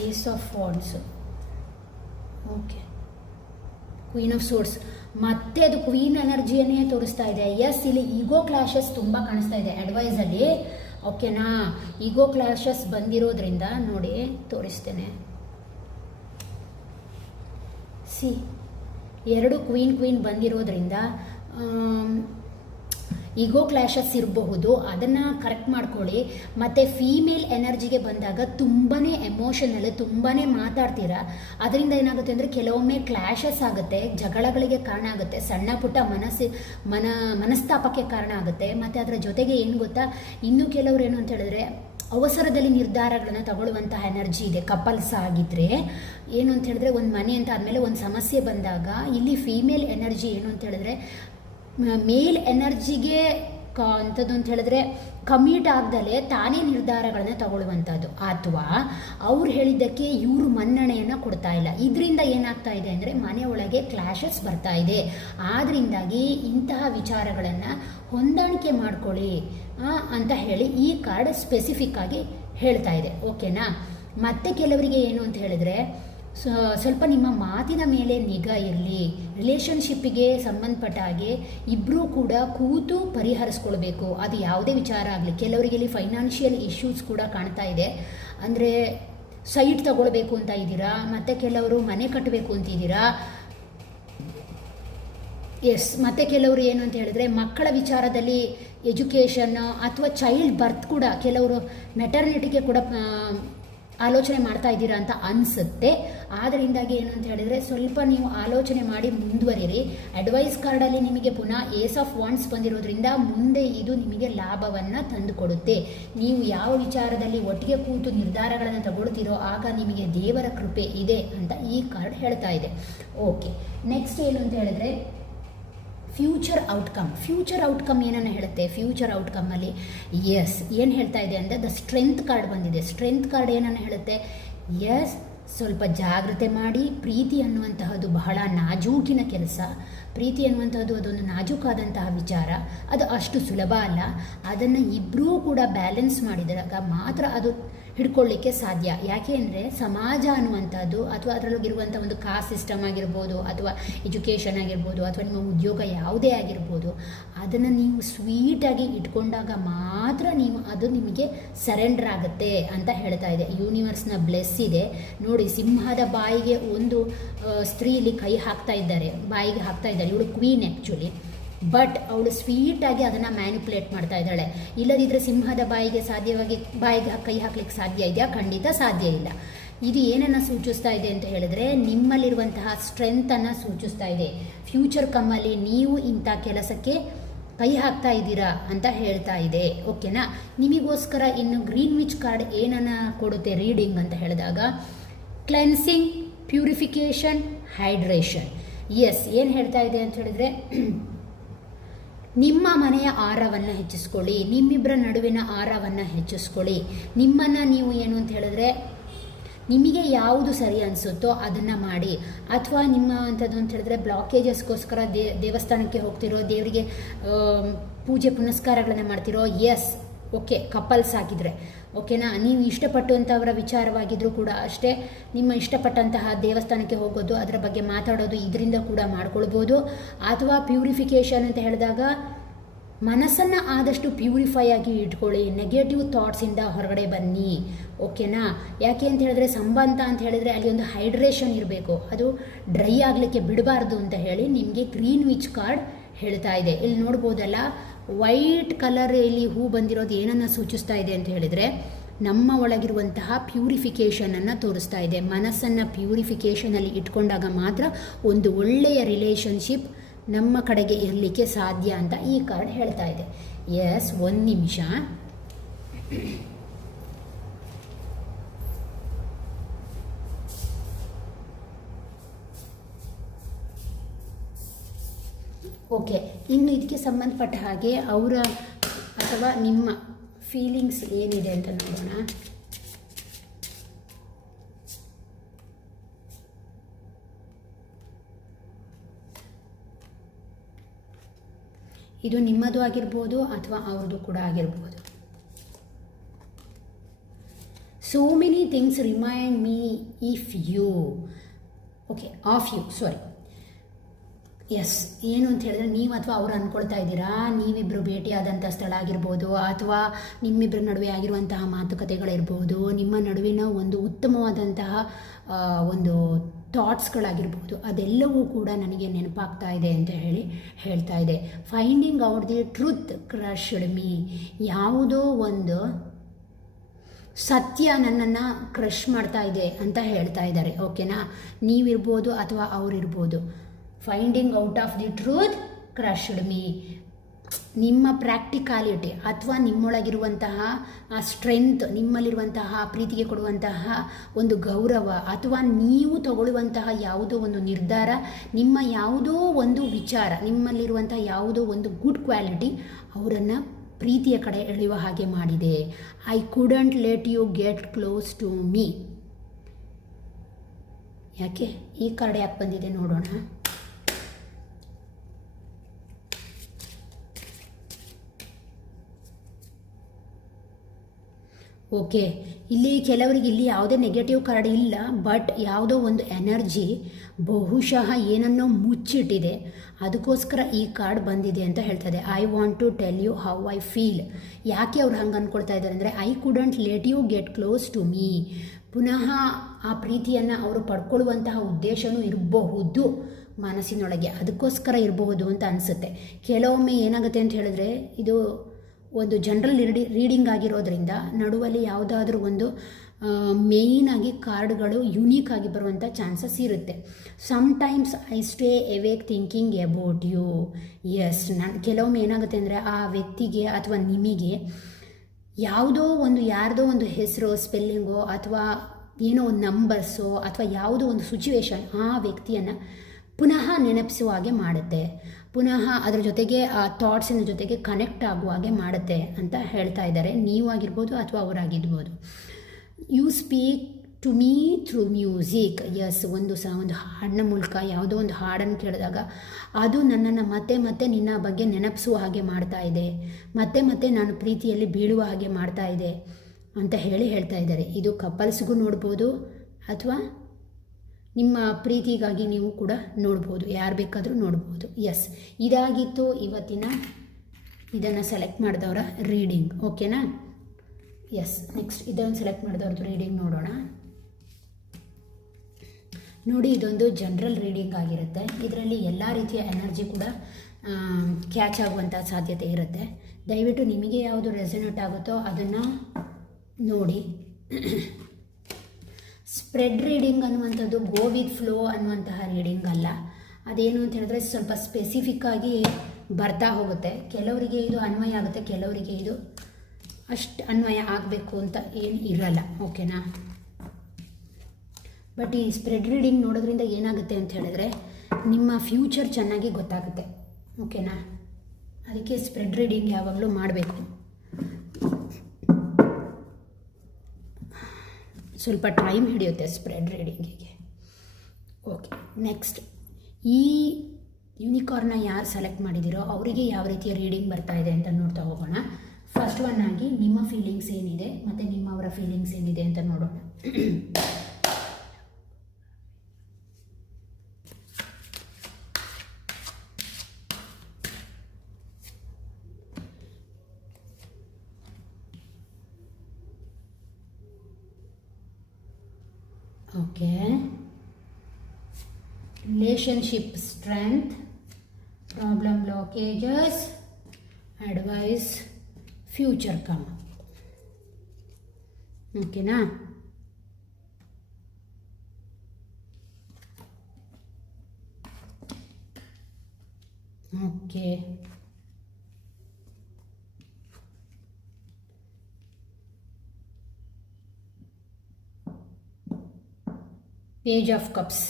Ace of wands, okay, queen of swords, ಮತ್ತೆ ಅದು ಕ್ವೀನ್ ಎನರ್ಜಿಯನ್ನೇ ತೋರಿಸ್ತಾ ಇದೆ. ಎಸ್, ಇಲ್ಲಿ ಈಗೋ ಕ್ಲಾಶಸ್ ತುಂಬ ಕಾಣಿಸ್ತಾ ಇದೆ ಅಡ್ವೈಸಲ್ಲಿ. ಓಕೆನಾ, ಈಗೋ ಕ್ಲಾಶಸ್ ಬಂದಿರೋದ್ರಿಂದ ನೋಡಿ ತೋರಿಸ್ತೇನೆ. ಸಿ, ಎರಡು ಕ್ವೀನ್ ಬಂದಿರೋದ್ರಿಂದ ಈಗೋ ಕ್ಲಾಶಸ್ ಇರಬಹುದು, ಅದನ್ನು ಕರೆಕ್ಟ್ ಮಾಡ್ಕೊಳ್ಳಿ. ಮತ್ತು ಫೀಮೇಲ್ ಎನರ್ಜಿಗೆ ಬಂದಾಗ ತುಂಬಾ ಎಮೋಷನಲ್, ತುಂಬಾ ಮಾತಾಡ್ತೀರಾ. ಅದರಿಂದ ಏನಾಗುತ್ತೆ ಅಂದರೆ ಕೆಲವೊಮ್ಮೆ ಕ್ಲಾಶಸ್ ಆಗುತ್ತೆ, ಜಗಳಗಳಿಗೆ ಕಾರಣ ಆಗುತ್ತೆ, ಸಣ್ಣ ಪುಟ್ಟ ಮನಸ್ತಾಪಕ್ಕೆ ಕಾರಣ ಆಗುತ್ತೆ. ಮತ್ತು ಅದರ ಜೊತೆಗೆ ಏನು ಗೊತ್ತಾ, ಇನ್ನೂ ಕೆಲವರು ಏನು ಅಂತ ಹೇಳಿದ್ರೆ ಅವಸರದಲ್ಲಿ ನಿರ್ಧಾರಗಳನ್ನು ತಗೊಳ್ಳುವಂತಹ ಎನರ್ಜಿ ಇದೆ. ಕಪಲ್ಸ್ ಆಗಿದ್ದರೆ ಏನು ಅಂತ ಹೇಳಿದ್ರೆ ಒಂದು ಮನೆ ಅಂತ ಆದಮೇಲೆ ಒಂದು ಸಮಸ್ಯೆ ಬಂದಾಗ ಇಲ್ಲಿ ಫೀಮೇಲ್ ಎನರ್ಜಿ ಏನು ಅಂತ ಹೇಳಿದ್ರೆ ಮೇಲ್ ಎನರ್ಜಿಗೆ ಅಂಥದ್ದು ಅಂತ ಹೇಳಿದ್ರೆ ಕಮಿಟ್ ಆಗ್ದಲೇ ತಾನೇ ನಿರ್ಧಾರಗಳನ್ನು ತಗೊಳ್ಳುವಂಥದ್ದು, ಅಥವಾ ಅವ್ರು ಹೇಳಿದ್ದಕ್ಕೆ ಇವರು ಮನ್ನಣೆಯನ್ನು ಕೊಡ್ತಾ ಇಲ್ಲ. ಇದರಿಂದ ಏನಾಗ್ತಾ ಇದೆ ಅಂದರೆ ಮನೆಯೊಳಗೆ ಕ್ಲಾಶಸ್ ಬರ್ತಾ ಇದೆ. ಆದ್ದರಿಂದಾಗಿ ಇಂತಹ ವಿಚಾರಗಳನ್ನು ಹೊಂದಾಣಿಕೆ ಮಾಡ್ಕೊಳ್ಳಿ ಅಂತ ಹೇಳಿ ಈ ಕಾರ್ಡ್ ಸ್ಪೆಸಿಫಿಕ್ ಆಗಿ ಹೇಳ್ತಾ ಇದೆ. ಓಕೆನಾ. ಮತ್ತೆ ಕೆಲವರಿಗೆ ಏನು ಅಂತ ಹೇಳಿದ್ರೆ ಸ್ವಲ್ಪ ನಿಮ್ಮ ಮಾತಿನ ಮೇಲೆ ನಿಗಾ ಇರಲಿ. ರಿಲೇಷನ್ಶಿಪ್ಪಿಗೆ ಸಂಬಂಧಪಟ್ಟ ಹಾಗೆ ಇಬ್ಬರೂ ಕೂಡ ಕೂತು ಪರಿಹರಿಸ್ಕೊಳ್ಬೇಕು, ಅದು ಯಾವುದೇ ವಿಚಾರ ಆಗಲಿ. ಕೆಲವರಿಗೆ ಇಲ್ಲಿ ಫೈನಾನ್ಷಿಯಲ್ ಇಶ್ಯೂಸ್ ಕೂಡ ಕಾಣ್ತಾ ಇದೆ. ಅಂದರೆ ಸೈಟ್ ತಗೊಳ್ಬೇಕು ಅಂತ ಇದ್ದೀರಾ, ಮತ್ತು ಕೆಲವರು ಮನೆ ಕಟ್ಟಬೇಕು ಅಂತಿದ್ದೀರಾ. ಎಸ್, ಮತ್ತು ಕೆಲವರು ಏನು ಅಂತ ಹೇಳಿದ್ರೆ ಮಕ್ಕಳ ವಿಚಾರದಲ್ಲಿ ಎಜುಕೇಷನ್ ಅಥವಾ ಚೈಲ್ಡ್ ಬರ್ತ್ ಕೂಡ, ಕೆಲವರು ಮೆಟರ್ನಿಟಿಗೆ ಕೂಡ ಆಲೋಚನೆ ಮಾಡ್ತಾ ಇದ್ದೀರಾ ಅಂತ ಅನಿಸುತ್ತೆ. ಆದ್ದರಿಂದಾಗಿ ಏನು ಅಂತ ಹೇಳಿದರೆ ಸ್ವಲ್ಪ ನೀವು ಆಲೋಚನೆ ಮಾಡಿ ಮುಂದುವರಿರಿ. ಅಡ್ವೈಸ್ ಕಾರ್ಡಲ್ಲಿ ನಿಮಗೆ ಪುನಃ ಏಸ್ ಆಫ್ ವಾಂಡ್ಸ್ ಬಂದಿರೋದ್ರಿಂದ ಮುಂದೆ ಇದು ನಿಮಗೆ ಲಾಭವನ್ನು ತಂದುಕೊಡುತ್ತೆ. ನೀವು ಯಾವ ವಿಚಾರದಲ್ಲಿ ಒಟ್ಟಿಗೆ ಕೂತು ನಿರ್ಧಾರಗಳನ್ನು ತಗೊಳ್ತೀರೋ ಆಗ ನಿಮಗೆ ದೇವರ ಕೃಪೆ ಇದೆ ಅಂತ ಈ ಕಾರ್ಡ್ ಹೇಳ್ತಾ ಇದೆ. ಓಕೆ, ನೆಕ್ಸ್ಟ್ ಏನು ಅಂತ ಹೇಳಿದ್ರೆ ಫ್ಯೂಚರ್ ಔಟ್ಕಮ್ ಏನನ್ನು ಹೇಳುತ್ತೆ? ಫ್ಯೂಚರ್ ಔಟ್ಕಮ್ಮಲ್ಲಿ ಏನು ಹೇಳ್ತಾ ಇದೆ ಅಂದರೆ ದ ಸ್ಟ್ರೆಂತ್ ಕಾರ್ಡ್ ಬಂದಿದೆ. ಸ್ಟ್ರೆಂತ್ ಕಾರ್ಡ್ ಏನನ್ನು ಹೇಳುತ್ತೆ? ಸ್ವಲ್ಪ ಜಾಗ್ರತೆ ಮಾಡಿ. ಪ್ರೀತಿ ಅನ್ನುವಂತಹದ್ದು ಬಹಳ ನಾಜೂಕಿನ ಕೆಲಸ. ಪ್ರೀತಿ ಅನ್ನುವಂಥದ್ದು ಅದೊಂದು ನಾಜೂಕಾದಂತಹ ವಿಚಾರ. ಅದು ಅಷ್ಟು ಸುಲಭ ಅಲ್ಲ. ಅದನ್ನು ಇಬ್ಬರೂ ಕೂಡ ಬ್ಯಾಲೆನ್ಸ್ ಮಾಡಿದಾಗ ಮಾತ್ರ ಅದು ಹಿಡ್ಕೊಳ್ಳಿಕ್ಕೆ ಸಾಧ್ಯ. ಯಾಕೆ ಅಂದರೆ ಸಮಾಜ ಅನ್ನುವಂಥದ್ದು ಅಥವಾ ಅದರೊಳಗಿರುವಂಥ ಒಂದು ಕಾಸ್ಟ್ ಸಿಸ್ಟಮ್ ಆಗಿರ್ಬೋದು, ಅಥವಾ ಎಜುಕೇಷನ್ ಆಗಿರ್ಬೋದು, ಅಥವಾ ನಿಮ್ಮ ಉದ್ಯೋಗ ಯಾವುದೇ ಆಗಿರ್ಬೋದು, ಅದನ್ನು ನೀವು ಸ್ವೀಟಾಗಿ ಇಟ್ಕೊಂಡಾಗ ಮಾತ್ರ ಅದು ನಿಮಗೆ ಸರೆಂಡರ್ ಆಗುತ್ತೆ ಅಂತ ಹೇಳ್ತಾ ಇದೆ. ಯೂನಿವರ್ಸ್ನ ಬ್ಲೆಸ್ ಇದೆ ನೋಡಿ. ಸಿಂಹದ ಬಾಯಿಗೆ ಒಂದು ಸ್ತ್ರೀ ಇಲ್ಲಿ ಕೈ ಬಾಯಿಗೆ ಹಾಕ್ತಾ ಇದ್ದಾರೆ. ಇವಳು ಕ್ವೀನ್ ಆ್ಯಕ್ಚುಲಿ, ಬಟ್ ಅವಳು ಸ್ವೀಟಾಗಿ ಅದನ್ನು ಮ್ಯಾನಿಪುಲೇಟ್ ಮಾಡ್ತಾ ಇದ್ದಾಳೆ. ಇಲ್ಲದಿದ್ದರೆ ಸಿಂಹದ ಬಾಯಿಗೆ ಕೈ ಹಾಕ್ಲಿಕ್ಕೆ ಸಾಧ್ಯ ಇದೆಯಾ? ಖಂಡಿತ ಸಾಧ್ಯ ಇಲ್ಲ. ಇದು ಏನನ್ನು ಸೂಚಿಸ್ತಾ ಇದೆ ಅಂತ ಹೇಳಿದ್ರೆ ನಿಮ್ಮಲ್ಲಿರುವಂತಹ ಸ್ಟ್ರೆಂತನ್ನು ಸೂಚಿಸ್ತಾ ಇದೆ. ಫ್ಯೂಚರ್ ಕಮ್ಮಲ್ಲಿ ನೀವು ಇಂಥ ಕೆಲಸಕ್ಕೆ ಕೈ ಹಾಕ್ತಾ ಇದ್ದೀರಾ ಅಂತ ಹೇಳ್ತಾ ಇದೆ. ಓಕೆನಾ? ನಿಮಗೋಸ್ಕರ ಇನ್ನು ಗ್ರೀನ್ ವಿಚ್ ಕಾರ್ಡ್ ಏನನ್ನು ಕೊಡುತ್ತೆ ರೀಡಿಂಗ್ ಅಂತ ಹೇಳಿದಾಗ ಕ್ಲೆನ್ಸಿಂಗ್, ಪ್ಯೂರಿಫಿಕೇಷನ್, ಹೈಡ್ರೇಷನ್. ಏನು ಹೇಳ್ತಾ ಇದೆ ಅಂತ ಹೇಳಿದ್ರೆ ನಿಮ್ಮ ಮನೆಯ ಆರವನ್ನು ಹೆಚ್ಚಿಸ್ಕೊಳ್ಳಿ, ನಿಮ್ಮಿಬ್ಬರ ನಡುವಿನ ಆರವನ್ನು ಹೆಚ್ಚಿಸ್ಕೊಳ್ಳಿ. ನಿಮ್ಮನ್ನು ನೀವು ಏನು ಅಂತ ಹೇಳಿದ್ರೆ ನಿಮಗೆ ಯಾವುದು ಸರಿ ಅನಿಸುತ್ತೋ ಅದನ್ನು ಮಾಡಿ. ಅಥವಾ ನಿಮ್ಮ ಅಂಥದ್ದು ಅಂತ ಹೇಳಿದ್ರೆ ಬ್ಲಾಕೇಜಸ್ಗೋಸ್ಕರ ದೇವಸ್ಥಾನಕ್ಕೆ ಹೋಗ್ತಿರೋ, ದೇವರಿಗೆ ಪೂಜೆ ಪುನಸ್ಕಾರಗಳನ್ನು ಮಾಡ್ತಿರೋ, ಓಕೆ, ಕಪಲ್ಸ್ ಆಗಿದ್ರೆ ಓಕೆನಾ, ನೀವು ಇಷ್ಟಪಟ್ಟಂಥವರ ವಿಚಾರವಾಗಿದ್ದರೂ ಕೂಡ ಅಷ್ಟೇ, ನಿಮ್ಮ ಇಷ್ಟಪಟ್ಟಂತಹ ದೇವಸ್ಥಾನಕ್ಕೆ ಹೋಗೋದು, ಅದರ ಬಗ್ಗೆ ಮಾತಾಡೋದು, ಇದರಿಂದ ಕೂಡ ಮಾಡ್ಕೊಳ್ಬೋದು. ಅಥವಾ ಪ್ಯೂರಿಫಿಕೇಷನ್ ಅಂತ ಹೇಳಿದಾಗ ಮನಸ್ಸನ್ನು ಆದಷ್ಟು ಪ್ಯೂರಿಫೈ ಆಗಿ ಇಟ್ಕೊಳ್ಳಿ, ನೆಗೆಟಿವ್ ಥಾಟ್ಸಿಂದ ಹೊರಗಡೆ ಬನ್ನಿ. ಓಕೆನಾ? ಯಾಕೆ ಅಂತ ಹೇಳಿದ್ರೆ ಸಂಬಂಧ ಅಂತ ಹೇಳಿದರೆ ಅಲ್ಲಿ ಒಂದು ಹೈಡ್ರೇಷನ್ ಇರಬೇಕು, ಅದು ಡ್ರೈ ಆಗಲಿಕ್ಕೆ ಬಿಡಬಾರ್ದು ಅಂತ ಹೇಳಿ ನಿಮಗೆ ಗ್ರೀನ್ ವಿಚ್ ಕಾರ್ಡ್ ಹೇಳ್ತಾ ಇದೆ. ಇಲ್ಲಿ ನೋಡ್ಬೋದಲ್ಲ, ವೈಟ್ ಕಲರ್ ಇಲ್ಲಿ ಹೂ ಬಂದಿರೋದು ಏನನ್ನು ಸೂಚಿಸ್ತಾ ಇದೆ ಅಂತ ಹೇಳಿದರೆ ನಮ್ಮ ಒಳಗಿರುವಂತಹ ಪ್ಯೂರಿಫಿಕೇಷನನ್ನು ತೋರಿಸ್ತಾ ಇದೆ. ಮನಸ್ಸನ್ನು ಪ್ಯೂರಿಫಿಕೇಷನಲ್ಲಿ ಇಟ್ಕೊಂಡಾಗ ಮಾತ್ರ ಒಂದು ಒಳ್ಳೆಯ ರಿಲೇಷನ್ಶಿಪ್ ನಮ್ಮ ಕಡೆಗೆ ಇರಲಿಕ್ಕೆ ಸಾಧ್ಯ ಅಂತ ಈ ಕಾರ್ಡ್ ಹೇಳ್ತಾ ಇದೆ. ಒಂದು ನಿಮಿಷ. ಓಕೆ, ಇನ್ನು ಇದಕ್ಕೆ ಸಂಬಂಧಪಟ್ಟ ಹಾಗೆ ಅವರ ಅಥವಾ ನಿಮ್ಮ ಫೀಲಿಂಗ್ಸ್ ಏನಿದೆ ಅಂತ ನೋಡೋಣ. ಇದು ನಿಮ್ಮದು ಆಗಿರ್ಬೋದು ಅಥವಾ ಅವ್ರದ್ದು ಕೂಡ ಆಗಿರ್ಬೋದು. So many things remind me of you. ಏನು ಅಂತ ಹೇಳಿದ್ರೆ ನೀವು ಅಥವಾ ಅವ್ರು ಅಂದ್ಕೊಳ್ತಾ ಇದ್ದೀರಾ, ನೀವಿಬ್ಬರು ಭೇಟಿಯಾದಂಥ ಸ್ಥಳ ಆಗಿರ್ಬೋದು, ಅಥವಾ ನಿಮ್ಮಿಬ್ಬರ ನಡುವೆ ಆಗಿರುವಂತಹ ಮಾತುಕತೆಗಳಿರ್ಬೋದು, ನಿಮ್ಮ ನಡುವಿನ ಒಂದು ಉತ್ತಮವಾದಂತಹ ಒಂದು ಥಾಟ್ಸ್ಗಳಾಗಿರ್ಬೋದು, ಅದೆಲ್ಲವೂ ಕೂಡ ನನಗೆ ನೆನಪಾಗ್ತಾ ಇದೆ ಅಂತ ಹೇಳ್ತಾ ಇದೆ. Finding out the truth crushed me. ಯಾವುದೋ ಒಂದು ಸತ್ಯ ನನ್ನನ್ನು ಕ್ರಶ್ ಮಾಡ್ತಾ ಇದೆ ಅಂತ ಹೇಳ್ತಾ ಇದ್ದಾರೆ. ಓಕೆನಾ? ನೀವಿರ್ಬೋದು ಅಥವಾ ಅವರಿರ್ಬೋದು. Finding out of the truth crushed me. ನಿಮ್ಮ ಪ್ರಾಕ್ಟಿಕಾಲಿಟಿ ಅಥವಾ ನಿಮ್ಮೊಳಗಿರುವಂತಹ ಆ ಸ್ಟ್ರೆಂತ್, ನಿಮ್ಮಲ್ಲಿರುವಂತಹ ಪ್ರೀತಿಗೆ ಕೊಡುವಂತಹ ಒಂದು ಗೌರವ, ಅಥವಾ ನೀವು ತಗೊಳ್ಳುವಂತಹ ಯಾವುದೋ ಒಂದು ನಿರ್ಧಾರ, ನಿಮ್ಮ ಯಾವುದೋ ಒಂದು ವಿಚಾರ, ನಿಮ್ಮಲ್ಲಿರುವಂತಹ ಯಾವುದೋ ಒಂದು ಗುಡ್ ಕ್ವಾಲಿಟಿ ಅವರನ್ನು ಪ್ರೀತಿಯ ಕಡೆ ಎಳೆಯುವ ಹಾಗೆ ಮಾಡಿದೆ. I couldn't let you get close to me. ಯಾಕೆ ಈ ಕಾರ್ಡ್ ಯಾಕೆ ಬಂದಿದೆ ನೋಡೋಣ. ಓಕೆ, ಇಲ್ಲಿ ಕೆಲವರಿಗೆ ಇಲ್ಲಿ ಯಾವುದೇ ನೆಗೆಟಿವ್ ಕಾರ್ಡ್ ಇಲ್ಲ, ಬಟ್ ಯಾವುದೋ ಒಂದು ಎನರ್ಜಿ ಬಹುಶಃ ಏನನ್ನೋ ಮುಚ್ಚಿಟ್ಟಿದೆ, ಅದಕ್ಕೋಸ್ಕರ ಈ ಕಾರ್ಡ್ ಬಂದಿದೆ ಅಂತ ಹೇಳ್ತದೆ. I want to tell you how I feel. ಯಾಕೆ ಅವ್ರು ಹಂಗೆ ಅಂದ್ಕೊಳ್ತಾ ಇದ್ದಾರೆ ಅಂದರೆ I couldn't let you get close to me. ಪುನಃ ಆ ಪ್ರೀತಿಯನ್ನು ಅವರು ಪಡ್ಕೊಳ್ಳುವಂತಹ ಉದ್ದೇಶವೂ ಇರಬಹುದು ಮನಸ್ಸಿನೊಳಗೆ, ಅದಕ್ಕೋಸ್ಕರ ಇರಬಹುದು ಅಂತ ಅನಿಸುತ್ತೆ. ಕೆಲವೊಮ್ಮೆ ಏನಾಗುತ್ತೆ ಅಂತ ಹೇಳಿದ್ರೆ ಇದು ಒಂದು ಜನರಲ್ ರೀಡಿಂಗ್ ಆಗಿರೋದ್ರಿಂದ ನಡುವಲ್ಲಿ ಯಾವುದಾದ್ರೂ ಒಂದು ಮೇಯ್ನಾಗಿ ಕಾರ್ಡ್ಗಳು ಯುನೀಕ್ ಆಗಿ ಬರುವಂಥ ಚಾನ್ಸಸ್ ಇರುತ್ತೆ. Sometimes I stay awake thinking about you. Yes, ನಾನು ಕೆಲವೊಮ್ಮೆ ಏನಾಗುತ್ತೆ ಅಂದರೆ ಆ ವ್ಯಕ್ತಿಗೆ ಅಥವಾ ನಿಮಗೆ ಯಾರ್ದೋ ಒಂದು ಹೆಸರು, ಸ್ಪೆಲ್ಲಿಂಗೋ ಅಥವಾ ಏನೋ ಒಂದು ನಂಬರ್ಸೋ ಅಥವಾ ಯಾವುದೋ ಒಂದು ಸಿಚುವೇಶನ್ ಆ ವ್ಯಕ್ತಿಯನ್ನು ಪುನಃ ನೆನಪಿಸುವ ಹಾಗೆ ಮಾಡುತ್ತೆ, ಪುನಃ ಅದರ ಜೊತೆಗೆ ಆ ಥಾಟ್ಸಿನ ಜೊತೆಗೆ ಕನೆಕ್ಟ್ ಆಗುವ ಹಾಗೆ ಮಾಡುತ್ತೆ ಅಂತ ಹೇಳ್ತಾ ಇದ್ದಾರೆ. ನೀವಾಗಿರ್ಬೋದು ಅಥವಾ ಅವರಾಗಿರ್ಬೋದು. You speak to me through music. Yes, ಒಂದು ಹಾಡಿನ ಮೂಲಕ ಯಾವುದೋ ಒಂದು ಹಾಡನ್ನು ಕೇಳಿದಾಗ ಅದು ನನ್ನನ್ನು ಮತ್ತೆ ನಿನ್ನ ಬಗ್ಗೆ ನೆನಪಿಸುವ ಹಾಗೆ ಮಾಡ್ತಾ ಇದೆ, ಮತ್ತೆ ನಾನು ಪ್ರೀತಿಯಲ್ಲಿ ಬೀಳುವ ಹಾಗೆ ಮಾಡ್ತಾ ಇದೆ ಅಂತ ಹೇಳ್ತಾ ಇದ್ದಾರೆ. ಇದು ಕಪಲ್ಸ್ಗೂ ನೋಡ್ಬೋದು ಅಥವಾ ನಿಮ್ಮ ಪ್ರೀತಿಗಾಗಿ ನೀವು ಕೂಡ ನೋಡ್ಬೋದು, ಯಾರು ಬೇಕಾದರೂ ನೋಡ್ಬೋದು. ಎಸ್, ಇದಾಗಿತ್ತು ಇವತ್ತಿನ ಇದನ್ನು ಸೆಲೆಕ್ಟ್ ಮಾಡಿದವರ ರೀಡಿಂಗ್. ಓಕೆನಾ? ಎಸ್, ನೆಕ್ಸ್ಟ್ ಇದನ್ನು ಸೆಲೆಕ್ಟ್ ಮಾಡಿದವ್ರದ್ದು ರೀಡಿಂಗ್ ನೋಡೋಣ. ನೋಡಿ, ಇದೊಂದು ಜನರಲ್ ರೀಡಿಂಗ್ ಆಗಿರುತ್ತೆ. ಇದರಲ್ಲಿ ಎಲ್ಲ ರೀತಿಯ ಎನರ್ಜಿ ಕೂಡ ಕ್ಯಾಚ್ ಆಗುವಂಥ ಸಾಧ್ಯತೆ ಇರುತ್ತೆ. ದಯವಿಟ್ಟು ನಿಮಗೆ ಯಾವುದು ರೆಸೊನೇಟ್ ಆಗುತ್ತೋ ಅದನ್ನು ನೋಡಿ. ಸ್ಪ್ರೆಡ್ ರೀಡಿಂಗ್ ಅನ್ನುವಂಥದ್ದು ಗೋ ವಿತ್ ಫ್ಲೋ ಅನ್ನುವಂತಹ ರೀಡಿಂಗ್ ಅಲ್ಲ. ಅದೇನು ಅಂತ ಹೇಳಿದ್ರೆ ಸ್ವಲ್ಪ ಸ್ಪೆಸಿಫಿಕ್ಕಾಗಿ ಬರ್ತಾ ಹೋಗುತ್ತೆ. ಕೆಲವರಿಗೆ ಇದು ಅನ್ವಯ ಆಗುತ್ತೆ, ಕೆಲವರಿಗೆ ಇದು ಅಷ್ಟು ಅನ್ವಯ ಆಗಬೇಕು ಅಂತ ಏನು ಇರಲ್ಲ. ಓಕೆನಾ? ಬಟ್ ಈ ಸ್ಪ್ರೆಡ್ ರೀಡಿಂಗ್ ನೋಡೋದ್ರಿಂದ ಏನಾಗುತ್ತೆ ಅಂತ ಹೇಳಿದ್ರೆ ನಿಮ್ಮ ಫ್ಯೂಚರ್ ಚೆನ್ನಾಗಿ ಗೊತ್ತಾಗುತ್ತೆ. ಓಕೆನಾ? ಅದಕ್ಕೆ ಸ್ಪ್ರೆಡ್ ರೀಡಿಂಗ್ ಯಾವಾಗಲೂ ಮಾಡಬೇಕು. ಸ್ವಲ್ಪ ಟೈಮ್ ಹಿಡಿಯುತ್ತೆ ಸ್ಪ್ರೆಡ್ ರೀಡಿಂಗಿಗೆ. ಓಕೆ, ನೆಕ್ಸ್ಟ್ ಈ ಯೂನಿಕಾರ್ನ ಯಾರು ಸೆಲೆಕ್ಟ್ ಮಾಡಿದ್ದೀರೋ ಅವರಿಗೆ ಯಾವ ರೀತಿಯ ರೀಡಿಂಗ್ ಬರ್ತಾ ಇದೆ ಅಂತ ನೋಡ್ತಾ ಹೋಗೋಣ. ಫಸ್ಟ್ ಒನ್ ಆಗಿ ನಿಮ್ಮ ಫೀಲಿಂಗ್ಸ್ ಏನಿದೆ ಮತ್ತು ನಿಮ್ಮವರ ಫೀಲಿಂಗ್ಸ್ ಏನಿದೆ ಅಂತ ನೋಡೋಣ. Okay, relationship strength, problem blockages, advice, future come. Okay na? Okay. Page of cups.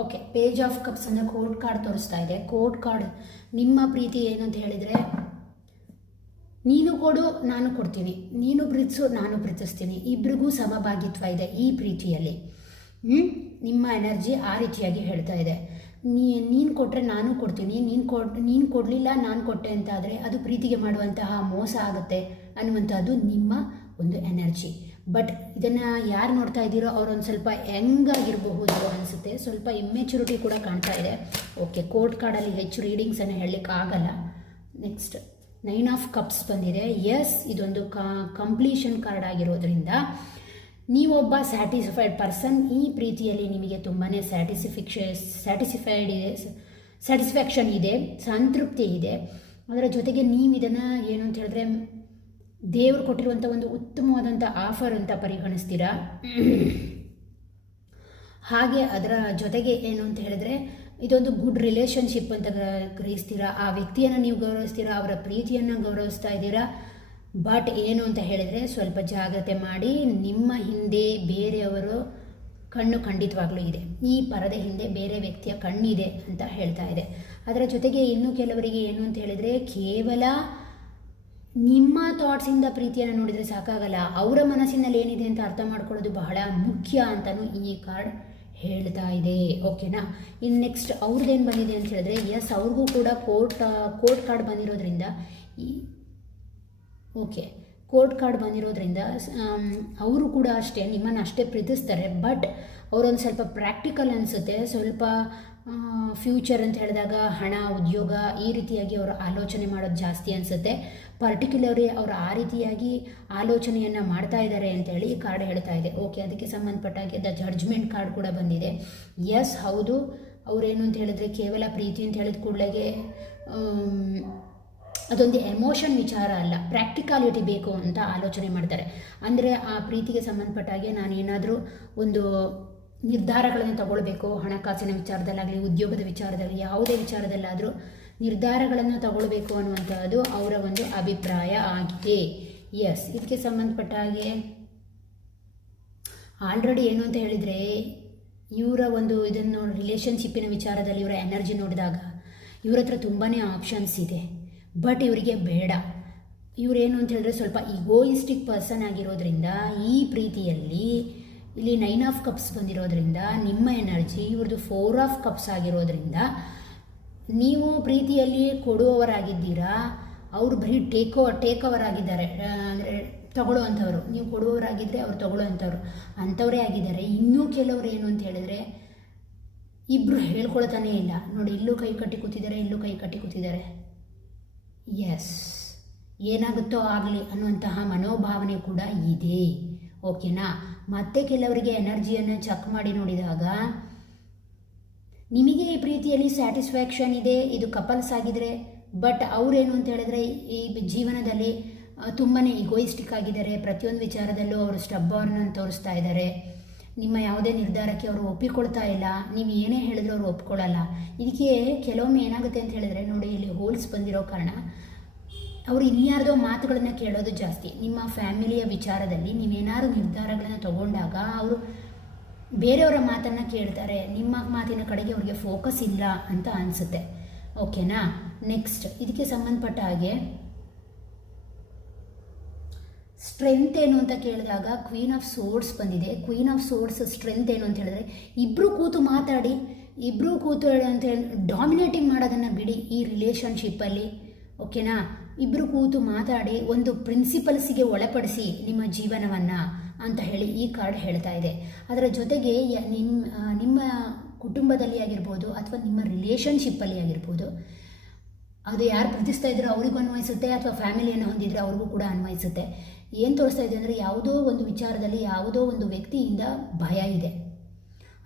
Okay, page of cups ಅಂದರೆ ಕೋರ್ಟ್ ಕಾರ್ಡ್ ತೋರಿಸ್ತಾ ಇದೆ. ಕೋರ್ಟ್ ಕಾರ್ಡ್ ನಿಮ್ಮ ಪ್ರೀತಿ ಏನಂತ ಹೇಳಿದರೆ, ನೀನು ಕೊಡು ನಾನು ಕೊಡ್ತೀನಿ, ನೀನು ಪ್ರೀತಿಸು ನಾನು ಪ್ರೀತಿಸ್ತೀನಿ, ಇಬ್ರಿಗೂ ಸಮಭಾಗಿತ್ವ ಇದೆ ಈ ಪ್ರೀತಿಯಲ್ಲಿ. ನಿಮ್ಮ ಎನರ್ಜಿ ಆ ರೀತಿಯಾಗಿ ಹೇಳ್ತಾ ಇದೆ. ನೀನು ಕೊಟ್ಟರೆ ನಾನು ಕೊಡ್ತೀನಿ, ನೀನು ಕೊಡಲಿಲ್ಲ ನಾನು ಕೊಟ್ಟೆ ಅಂತ ಆದರೆ ಅದು ಪ್ರೀತಿಗೆ ಮಾಡುವಂತಹ ಮೋಸ ಆಗುತ್ತೆ ಅನ್ನುವಂಥದ್ದು ನಿಮ್ಮ ಒಂದು ಎನರ್ಜಿ. ಬಟ್ ಇದನ್ನು ಯಾರು ನೋಡ್ತಾ ಇದ್ದೀರೋ ಅವರೊಂದು ಸ್ವಲ್ಪ ಯಂಗಾಗಿರಬಹುದು ಅನಿಸುತ್ತೆ, ಸ್ವಲ್ಪ ಇಮ್ಮೆಚುರಿಟಿ ಕೂಡ ಕಾಣ್ತಾ ಇದೆ. ಓಕೆ, ಕೋರ್ಟ್ ಕಾರ್ಡಲ್ಲಿ ಹೆಚ್ಚು ರೀಡಿಂಗ್ಸನ್ನು ಹೇಳಲಿಕ್ಕೆ ಆಗಲ್ಲ. ನೆಕ್ಸ್ಟ್ 9 ಆಫ್ ಕಪ್ಸ್ ಬಂದಿದೆ. ಎಸ್, ಇದೊಂದು ಕಂಪ್ಲೀಷನ್ ಕಾರ್ಡ್ ಆಗಿರೋದ್ರಿಂದ ನೀವೊಬ್ಬ ಸ್ಯಾಟಿಸ್ಫೈಡ್ ಪರ್ಸನ್. ಈ ಪ್ರೀತಿಯಲ್ಲಿ ನಿಮಗೆ ತುಂಬಾ ಸ್ಯಾಟಿಸ್ಫ್ಯಾಕ್ಷನ್ ಇದೆ, ಸಂತೃಪ್ತಿ ಇದೆ. ಅದರ ಜೊತೆಗೆ ನೀವು ಇದನ್ನು ಏನು ಅಂತ ಹೇಳಿದ್ರೆ ದೇವರು ಕೊಟ್ಟಿರುವಂಥ ಒಂದು ಉತ್ತಮವಾದಂಥ ಆಫರ್ ಅಂತ ಪರಿಗಣಿಸ್ತೀರಾ. ಹಾಗೆ ಅದರ ಜೊತೆಗೆ ಏನು ಅಂತ ಹೇಳಿದ್ರೆ ಇದೊಂದು ಗುಡ್ ರಿಲೇಷನ್ಶಿಪ್ ಅಂತ ಗ್ರಹಿಸ್ತೀರಾ. ಆ ವ್ಯಕ್ತಿಯನ್ನು ನೀವು ಗೌರವಿಸ್ತೀರಾ, ಅವರ ಪ್ರೀತಿಯನ್ನು ಗೌರವಿಸ್ತಾ ಇದ್ದೀರಾ. ಬಟ್ ಏನು ಅಂತ ಹೇಳಿದರೆ ಸ್ವಲ್ಪ ಜಾಗ್ರತೆ ಮಾಡಿ, ನಿಮ್ಮ ಹಿಂದೆ ಬೇರೆಯವರು ಕಣ್ಣು ಖಂಡಿತವಾಗ್ಲೂ ಇದೆ. ಈ ಪರದೆ ಹಿಂದೆ ಬೇರೆ ವ್ಯಕ್ತಿಯ ಕಣ್ಣಿದೆ ಅಂತ ಹೇಳ್ತಾ ಇದೆ. ಅದರ ಜೊತೆಗೆ ಇನ್ನು ಕೆಲವರಿಗೆ ಏನು ಅಂತ ಹೇಳಿದರೆ ಕೇವಲ ನಿಮ್ಮ ಥಾಟ್ಸಿಂದ ಪ್ರೀತಿಯನ್ನು ನೋಡಿದರೆ ಸಾಕಾಗಲ್ಲ, ಅವರ ಮನಸ್ಸಿನಲ್ಲಿ ಏನಿದೆ ಅಂತ ಅರ್ಥ ಮಾಡ್ಕೊಳ್ಳೋದು ಬಹಳ ಮುಖ್ಯ ಅಂತಲೂ ಈ ಕಾರ್ಡ್ ಹೇಳ್ತಾ ಇದೆ. ಓಕೆನಾ? ಇನ್ನು ನೆಕ್ಸ್ಟ್ ಅವ್ರದ್ದೇನು ಬಂದಿದೆ ಅಂತ ಹೇಳಿದ್ರೆ, ಎಸ್, ಅವ್ರಿಗೂ ಕೂಡ ಕೋರ್ಟ್ ಕಾರ್ಡ್ ಬಂದಿರೋದ್ರಿಂದ ಕೋರ್ಟ್ ಕಾರ್ಡ್ ಬಂದಿರೋದ್ರಿಂದ ಅವರು ಕೂಡ ಅಷ್ಟೇ ನಿಮ್ಮನ್ನು ಅಷ್ಟೇ ಪ್ರೀತಿಸ್ತಾರೆ. ಬಟ್ ಅವರೊಂದು ಸ್ವಲ್ಪ ಪ್ರಾಕ್ಟಿಕಲ್ ಅನಿಸುತ್ತೆ. ಸ್ವಲ್ಪ ಫ್ಯೂಚರ್ ಅಂತ ಹೇಳಿದಾಗ ಹಣ, ಉದ್ಯೋಗ ಈ ರೀತಿಯಾಗಿ ಅವರು ಆಲೋಚನೆ ಮಾಡೋದು ಜಾಸ್ತಿ ಅನಿಸುತ್ತೆ. ಪರ್ಟಿಕ್ಯುಲರ್ಲಿ ಅವರು ಆ ರೀತಿಯಾಗಿ ಆಲೋಚನೆಯನ್ನು ಮಾಡ್ತಾ ಇದ್ದಾರೆ ಅಂತೇಳಿ ಈ ಕಾರ್ಡ್ ಹೇಳ್ತಾ ಇದೆ. ಓಕೆ, ಅದಕ್ಕೆ ಸಂಬಂಧಪಟ್ಟಾಗೆ ದ ಜಡ್ಜ್ಮೆಂಟ್ ಕಾರ್ಡ್ ಕೂಡ ಬಂದಿದೆ. ಎಸ್, ಹೌದು, ಅವರೇನು ಅಂತ ಹೇಳಿದ್ರೆ ಕೇವಲ ಪ್ರೀತಿ ಅಂತ ಹೇಳಿದ ಕೂಡಲೇ ಅದೊಂದು ಎಮೋಷನ್ ವಿಚಾರ ಅಲ್ಲ, ಪ್ರಾಕ್ಟಿಕಾಲಿಟಿ ಬೇಕು ಅಂತ ಆಲೋಚನೆ ಮಾಡ್ತಾರೆ. ಅಂದರೆ ಆ ಪ್ರೀತಿಗೆ ಸಂಬಂಧಪಟ್ಟ ಹಾಗೆ ನಾನು ಏನಾದರೂ ಒಂದು ನಿರ್ಧಾರಗಳನ್ನು ತಗೊಳ್ಬೇಕು, ಹಣಕಾಸಿನ ವಿಚಾರದಲ್ಲಾಗಲಿ, ಉದ್ಯೋಗದ ವಿಚಾರದಲ್ಲಿ, ಯಾವುದೇ ವಿಚಾರದಲ್ಲಾದರೂ ನಿರ್ಧಾರಗಳನ್ನು ತಗೊಳ್ಬೇಕು ಅನ್ನುವಂಥದ್ದು ಅವರ ಒಂದು ಅಭಿಪ್ರಾಯ ಆಗಿದೆ. ಎಸ್, ಇದಕ್ಕೆ ಸಂಬಂಧಪಟ್ಟ ಹಾಗೆ ಆಲ್ರೆಡಿ ಏನು ಅಂತ ಹೇಳಿದರೆ, ಇವರ ಒಂದು ಇದನ್ನು ರಿಲೇಷನ್ಶಿಪ್ಪಿನ ವಿಚಾರದಲ್ಲಿ ಇವರ ಎನರ್ಜಿ ನೋಡಿದಾಗ ಇವ್ರ ಹತ್ರ ತುಂಬಾ ಆಪ್ಷನ್ಸ್ ಇದೆ. ಬಟ್ ಇವರಿಗೆ ಬೇಡ. ಇವರೇನು ಅಂತ ಹೇಳಿದ್ರೆ ಸ್ವಲ್ಪ ಈಗೋಯಿಸ್ಟಿಕ್ ಪರ್ಸನ್ ಆಗಿರೋದ್ರಿಂದ ಈ ಪ್ರೀತಿಯಲ್ಲಿ ಇಲ್ಲಿ 9 ಆಫ್ ಕಪ್ಸ್ ಬಂದಿರೋದ್ರಿಂದ ನಿಮ್ಮ ಎನರ್ಜಿ ಇವ್ರದ್ದು 4 ಆಫ್ ಕಪ್ಸ್ ಆಗಿರೋದ್ರಿಂದ ನೀವು ಪ್ರೀತಿಯಲ್ಲಿ ಕೊಡುವವರಾಗಿದ್ದೀರಾ, ಅವರು ಬರೀ ಟೇಕ್ ಓವರ್ ಆಗಿದ್ದಾರೆ. ಅಂದರೆ ತಗೊಳ್ಳುವಂಥವ್ರು, ನೀವು ಕೊಡುವವರಾಗಿದ್ದರೆ ಅವ್ರು ತಗೊಳ್ಳುವಂಥವ್ರು ಅಂಥವರೇ ಆಗಿದ್ದಾರೆ. ಇನ್ನೂ ಕೆಲವರು ಏನು ಅಂತ ಹೇಳಿದ್ರೆ ಇಬ್ಬರು ಹೇಳ್ಕೊಳ್ತಾನೇ ಇಲ್ಲ ನೋಡಿ, ಇಲ್ಲೂ ಕೈ ಕಟ್ಟಿ ಕೂತಿದ್ದಾರೆ, ಇಲ್ಲೂ ಕೈ ಕಟ್ಟಿ ಕೂತಿದ್ದಾರೆ. ಎಸ್, ಏನಾಗುತ್ತೋ ಆಗಲಿ ಅನ್ನುವಂತಹ ಮನೋಭಾವನೆ ಕೂಡ ಇದೆ. ಓಕೆನಾ. ಮತ್ತೆ ಕೆಲವರಿಗೆ ಎನರ್ಜಿಯನ್ನು ಚೆಕ್ ಮಾಡಿ ನೋಡಿದಾಗ ನಿಮಗೆ ಈ ಪ್ರೀತಿಯಲ್ಲಿ ಸ್ಯಾಟಿಸ್ಫ್ಯಾಕ್ಷನ್ ಇದೆ, ಇದು ಕಪಲ್ಸ್ ಆಗಿದ್ರೆ. ಬಟ್ ಅವರೇನು ಅಂತ ಹೇಳಿದ್ರೆ ಈ ಜೀವನದಲ್ಲಿ ತುಂಬಾ ಇಗೋಯಿಸ್ಟಿಕ್ ಆಗಿದ್ದಾರೆ. ಪ್ರತಿಯೊಂದು ವಿಚಾರದಲ್ಲೂ ಅವರು ಸ್ಟಬ್ಬರ್ನನ್ನು ತೋರಿಸ್ತಾ ಇದ್ದಾರೆ. ನಿಮ್ಮ ಯಾವುದೇ ನಿರ್ಧಾರಕ್ಕೆ ಅವರು ಒಪ್ಪಿಕೊಳ್ತಾ ಇಲ್ಲ. ನೀವು ಏನೇ ಹೇಳಿದ್ರು ಅವರು ಒಪ್ಕೊಳ್ಳಲ್ಲ. ಇದಕ್ಕೆ ಕೆಲವೊಮ್ಮೆ ಏನಾಗುತ್ತೆ ಅಂತ ಹೇಳಿದ್ರೆ ನೋಡಿ, ಇಲ್ಲಿ ಹೋಲ್ಸ್ ಬಂದಿರೋ ಕಾರಣ ಅವರು ಇನ್ಯಾರ್ದೋ ಮಾತುಗಳನ್ನು ಕೇಳೋದು ಜಾಸ್ತಿ. ನಿಮ್ಮ ಫ್ಯಾಮಿಲಿಯ ವಿಚಾರದಲ್ಲಿ ನೀವೇನಾದ್ರು ನಿರ್ಧಾರಗಳನ್ನು ತಗೊಂಡಾಗ ಅವರು ಬೇರೆಯವರ ಮಾತನ್ನು ಕೇಳ್ತಾರೆ. ನಿಮ್ಮ ಮಾತಿನ ಕಡೆಗೆ ಅವ್ರಿಗೆ ಫೋಕಸ್ ಇಲ್ಲ ಅಂತ ಅನಿಸುತ್ತೆ. ಓಕೆನಾ. ನೆಕ್ಸ್ಟ್, ಇದಕ್ಕೆ ಸಂಬಂಧಪಟ್ಟ ಹಾಗೆ ಸ್ಟ್ರೆಂತ್ ಏನು ಅಂತ ಕೇಳಿದಾಗ ಕ್ವೀನ್ ಆಫ್ ಸೋರ್ಡ್ಸ್ ಬಂದಿದೆ. ಕ್ವೀನ್ ಆಫ್ ಸೋರ್ಡ್ಸ್ ಸ್ಟ್ರೆಂತ್ ಏನು ಅಂತ ಹೇಳಿದ್ರೆ ಇಬ್ಬರು ಕೂತು ಮಾತಾಡಿ, ಇಬ್ಬರು ಕೂತು ಅಂತ ಹೇಳಿ ಡಾಮಿನೇಟಿಂಗ್ ಮಾಡೋದನ್ನು ಬಿಡಿ ಈ ರಿಲೇಷನ್ಶಿಪ್ಪಲ್ಲಿ. ಓಕೆನಾ. ಇಬ್ಬರು ಕೂತು ಮಾತಾಡಿ ಒಂದು ಪ್ರಿನ್ಸಿಪಲ್ಸಿಗೆ ಒಳಪಡಿಸಿ ನಿಮ್ಮ ಜೀವನವನ್ನು ಅಂತ ಹೇಳಿ ಈ ಕಾರ್ಡ್ ಹೇಳ್ತಾ ಇದೆ. ಅದರ ಜೊತೆಗೆ ನಿಮ್ಮ ಕುಟುಂಬದಲ್ಲಿ ಆಗಿರ್ಬೋದು ಅಥವಾ ನಿಮ್ಮ ರಿಲೇಷನ್ಶಿಪ್ಪಲ್ಲಿ ಆಗಿರ್ಬೋದು, ಅದು ಯಾರು ಪ್ರೀತಿಸ್ತಾ ಇದ್ರೋ ಅವರಿಗೂ ಅನ್ವಯಿಸುತ್ತೆ, ಅಥವಾ ಫ್ಯಾಮಿಲಿಯನ್ನು ಹೊಂದಿದ್ರೆ ಅವ್ರಿಗೂ ಕೂಡ ಅನ್ವಯಿಸುತ್ತೆ. ಏನು ತೋರಿಸ್ತಾ ಇದೆ ಅಂದರೆ ಯಾವುದೋ ಒಂದು ವಿಚಾರದಲ್ಲಿ ಯಾವುದೋ ಒಂದು ವ್ಯಕ್ತಿಯಿಂದ ಭಯ ಇದೆ.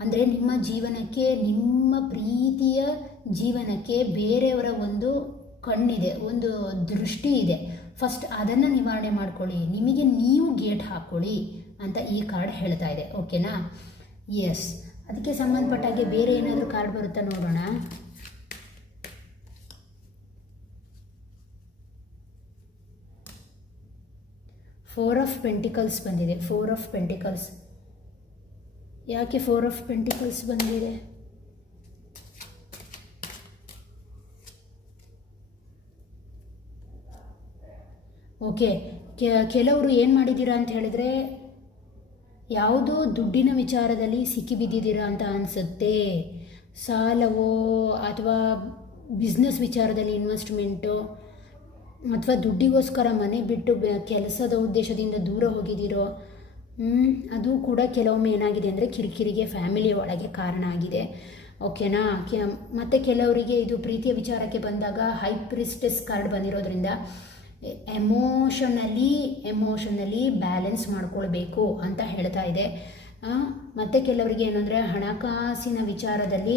ಅಂದರೆ ನಿಮ್ಮ ಜೀವನಕ್ಕೆ, ನಿಮ್ಮ ಪ್ರೀತಿಯ ಜೀವನಕ್ಕೆ ಬೇರೆಯವರ ಒಂದು ಕಣ್ಣಿದೆ, ಒಂದು ದೃಷ್ಟಿ ಇದೆ. ಫಸ್ಟ್ ಅದನ್ನು ನಿವಾರಣೆ ಮಾಡ್ಕೊಳ್ಳಿ, ನಿಮಗೆ ನೀವು ಗೇಟ್ ಹಾಕ್ಕೊಳ್ಳಿ ಅಂತ ಈ ಕಾರ್ಡ್ ಹೇಳ್ತಾ ಇದೆ. ಓಕೆನಾ. ಎಸ್, ಅದಕ್ಕೆ ಸಂಬಂಧಪಟ್ಟಾಗೆ ಬೇರೆ ಏನಾದರೂ ಕಾರ್ಡ್ ಬರುತ್ತಾ ನೋಡೋಣ. ಫೋರ್ ಆಫ್ ಪೆಂಟಿಕಲ್ಸ್ ಬಂದಿದೆ. 4 ಆಫ್ ಪೆಂಟಿಕಲ್ಸ್. ಯಾಕೆ 4 ಆಫ್ ಪೆಂಟಿಕಲ್ಸ್ ಬಂದಿದೆ? ಓಕೆ, ಕೆಲವರು ಏನು ಮಾಡಿದ್ದೀರಾ ಅಂತ ಹೇಳಿದ್ರೆ ಯಾವುದೋ ದುಡ್ಡಿನ ವಿಚಾರದಲ್ಲಿ ಸಿಕ್ಕಿಬಿದ್ದಿದ್ದೀರಾ ಅಂತ ಅನಿಸುತ್ತೆ. ಸಾಲವೋ ಅಥವಾ ಬಿಸ್ನೆಸ್ ವಿಚಾರದಲ್ಲಿ ಇನ್ವೆಸ್ಟ್ಮೆಂಟು, ಅಥವಾ ದುಡ್ಡಿಗೋಸ್ಕರ ಮನೆ ಬಿಟ್ಟು ಕೆಲಸದ ಉದ್ದೇಶದಿಂದ ದೂರ ಹೋಗಿದ್ದೀರೋ. ಅದು ಕೂಡ ಕೆಲವೊಮ್ಮೆ ಏನಾಗಿದೆ ಅಂದರೆ ಕಿರಿಕಿರಿಗೆ ಫ್ಯಾಮಿಲಿ ಒಳಗೆ ಕಾರಣ ಆಗಿದೆ. ಓಕೆನಾ. ಮತ್ತು ಕೆಲವರಿಗೆ ಇದು ಪ್ರೀತಿಯ ವಿಚಾರಕ್ಕೆ ಬಂದಾಗ ಹೈ ಪ್ರಿಸ್ಟೆಸ್ ಕಾರ್ಡ್ ಬಂದಿರೋದ್ರಿಂದ ಎಮೋಷನಲಿ ಬ್ಯಾಲೆನ್ಸ್ ಮಾಡ್ಕೊಳ್ಬೇಕು ಅಂತ ಹೇಳ್ತಾ ಇದೆ. ಮತ್ತು ಕೆಲವರಿಗೆ ಏನಂದರೆ ಹಣಕಾಸಿನ ವಿಚಾರದಲ್ಲಿ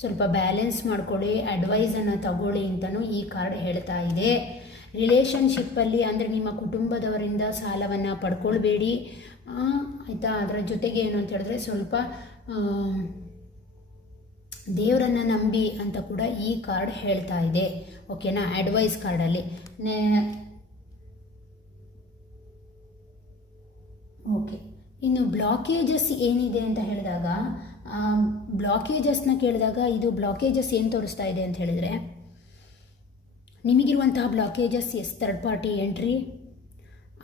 ಸ್ವಲ್ಪ ಬ್ಯಾಲೆನ್ಸ್ ಮಾಡ್ಕೊಳ್ಳಿ, ಅಡ್ವೈಸನ್ನು ತಗೊಳ್ಳಿ ಅಂತಲೂ ಈ ಕಾರ್ಡ್ ಹೇಳ್ತಾ ಇದೆ. ರಿಲೇಷನ್ಶಿಪ್ಪಲ್ಲಿ ಅಂದರೆ ನಿಮ್ಮ ಕುಟುಂಬದವರಿಂದ ಸಾಲವನ್ನು ಪಡ್ಕೊಳ್ಬೇಡಿ, ಆಯಿತಾ. ಅದರ ಜೊತೆಗೆ ಏನು ಅಂತ ಹೇಳಿದ್ರೆ ಸ್ವಲ್ಪ ದೇವರನ್ನು ನಂಬಿ ಅಂತ ಕೂಡ ಈ ಕಾರ್ಡ್ ಹೇಳ್ತಾ ಇದೆ. ಓಕೆನಾ. ಅಡ್ವೈಸ್ ಕಾರ್ಡಲ್ಲಿ ಓಕೆ. ಇನ್ನು ಬ್ಲಾಕೇಜಸ್ ಏನಿದೆ ಅಂತ ಹೇಳಿದಾಗ, ಬ್ಲಾಕೇಜಸ್ನ ಕೇಳಿದಾಗ ಇದು ಬ್ಲಾಕೇಜಸ್ ಏನು ತೋರಿಸ್ತಾ ಇದೆ ಅಂತ ಹೇಳಿದರೆ ನಿಮಗಿರುವಂತಹ ಬ್ಲಾಕೇಜಸ್ ಥರ್ಡ್ ಪಾರ್ಟಿ ಎಂಟ್ರಿ,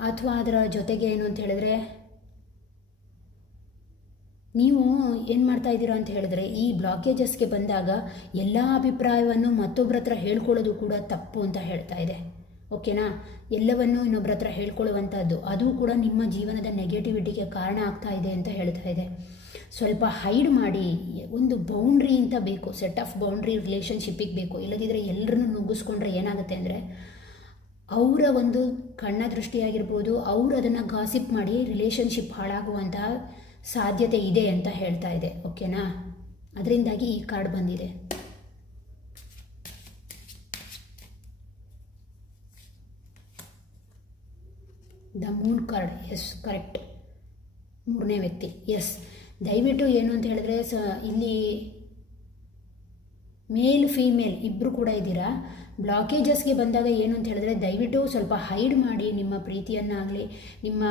ಅಥವಾ ಅದರ ಜೊತೆಗೆ ಏನು ಅಂತ ಹೇಳಿದ್ರೆ ನೀವು ಏನು ಮಾಡ್ತಾ ಇದ್ದೀರಾ ಅಂತ ಹೇಳಿದ್ರೆ ಈ ಬ್ಲಾಕೇಜಸ್ಗೆ ಬಂದಾಗ ಎಲ್ಲ ಅಭಿಪ್ರಾಯವನ್ನು ಮತ್ತೊಬ್ಬರ ಹತ್ರ ಹೇಳ್ಕೊಳ್ಳೋದು ಕೂಡ ತಪ್ಪು ಅಂತ ಹೇಳ್ತಾ ಇದೆ. ಓಕೆನಾ. ಎಲ್ಲವನ್ನೂ ಇನ್ನೊಬ್ಬರ ಹತ್ರ ಹೇಳ್ಕೊಳ್ಳುವಂಥದ್ದು ಅದು ಕೂಡ ನಿಮ್ಮ ಜೀವನದ ನೆಗೆಟಿವಿಟಿಗೆ ಕಾರಣ ಆಗ್ತಾ ಇದೆ ಅಂತ ಹೇಳ್ತಾ ಇದೆ. ಸ್ವಲ್ಪ ಹೈಡ್ ಮಾಡಿ, ಒಂದು ಬೌಂಡ್ರಿ ಅಂತ ಬೇಕು, ಸೆಟ್ ಆಫ್ ಬೌಂಡ್ರಿ ರಿಲೇಷನ್ಶಿಪ್ಪಿಗೆ ಬೇಕು. ಇಲ್ಲದಿದ್ದರೆ ಎಲ್ಲರನ್ನೂ ನುಗ್ಗಿಸ್ಕೊಂಡ್ರೆ ಏನಾಗುತ್ತೆ ಅಂದರೆ ಅವರ ಒಂದು ಕಣ್ಣ ದೃಷ್ಟಿಯಾಗಿರ್ಬೋದು, ಅವರು ಅದನ್ನು ಗಾಸಿಪ್ ಮಾಡಿ ರಿಲೇಷನ್ಶಿಪ್ ಹಾಳಾಗುವಂತಹ ಸಾಧ್ಯತೆ ಇದೆ ಅಂತ ಹೇಳ್ತಾ ಇದೆ. ಓಕೆನಾ. ಅದರಿಂದಾಗಿ ಈ ಕಾರ್ಡ್ ಬಂದಿದೆ. The Moon card, yes correct, ಮೂರನೇ ವ್ಯಕ್ತಿ. ಎಸ್, ದಯವಿಟ್ಟು ಏನು ಅಂತ ಹೇಳಿದ್ರೆ ಇಲ್ಲಿ ಮೇಲ್ ಫೀಮೇಲ್ ಇಬ್ಬರು ಕೂಡ ಇದ್ದೀರಾ. ಬ್ಲಾಕೇಜಸ್ಗೆ ಬಂದಾಗ ಏನು ಅಂತ ಹೇಳಿದ್ರೆ ದಯವಿಟ್ಟು ಸ್ವಲ್ಪ ಹೈಡ್ ಮಾಡಿ ನಿಮ್ಮ ಪ್ರೀತಿಯನ್ನಾಗಲಿ. ನಿಮ್ಮ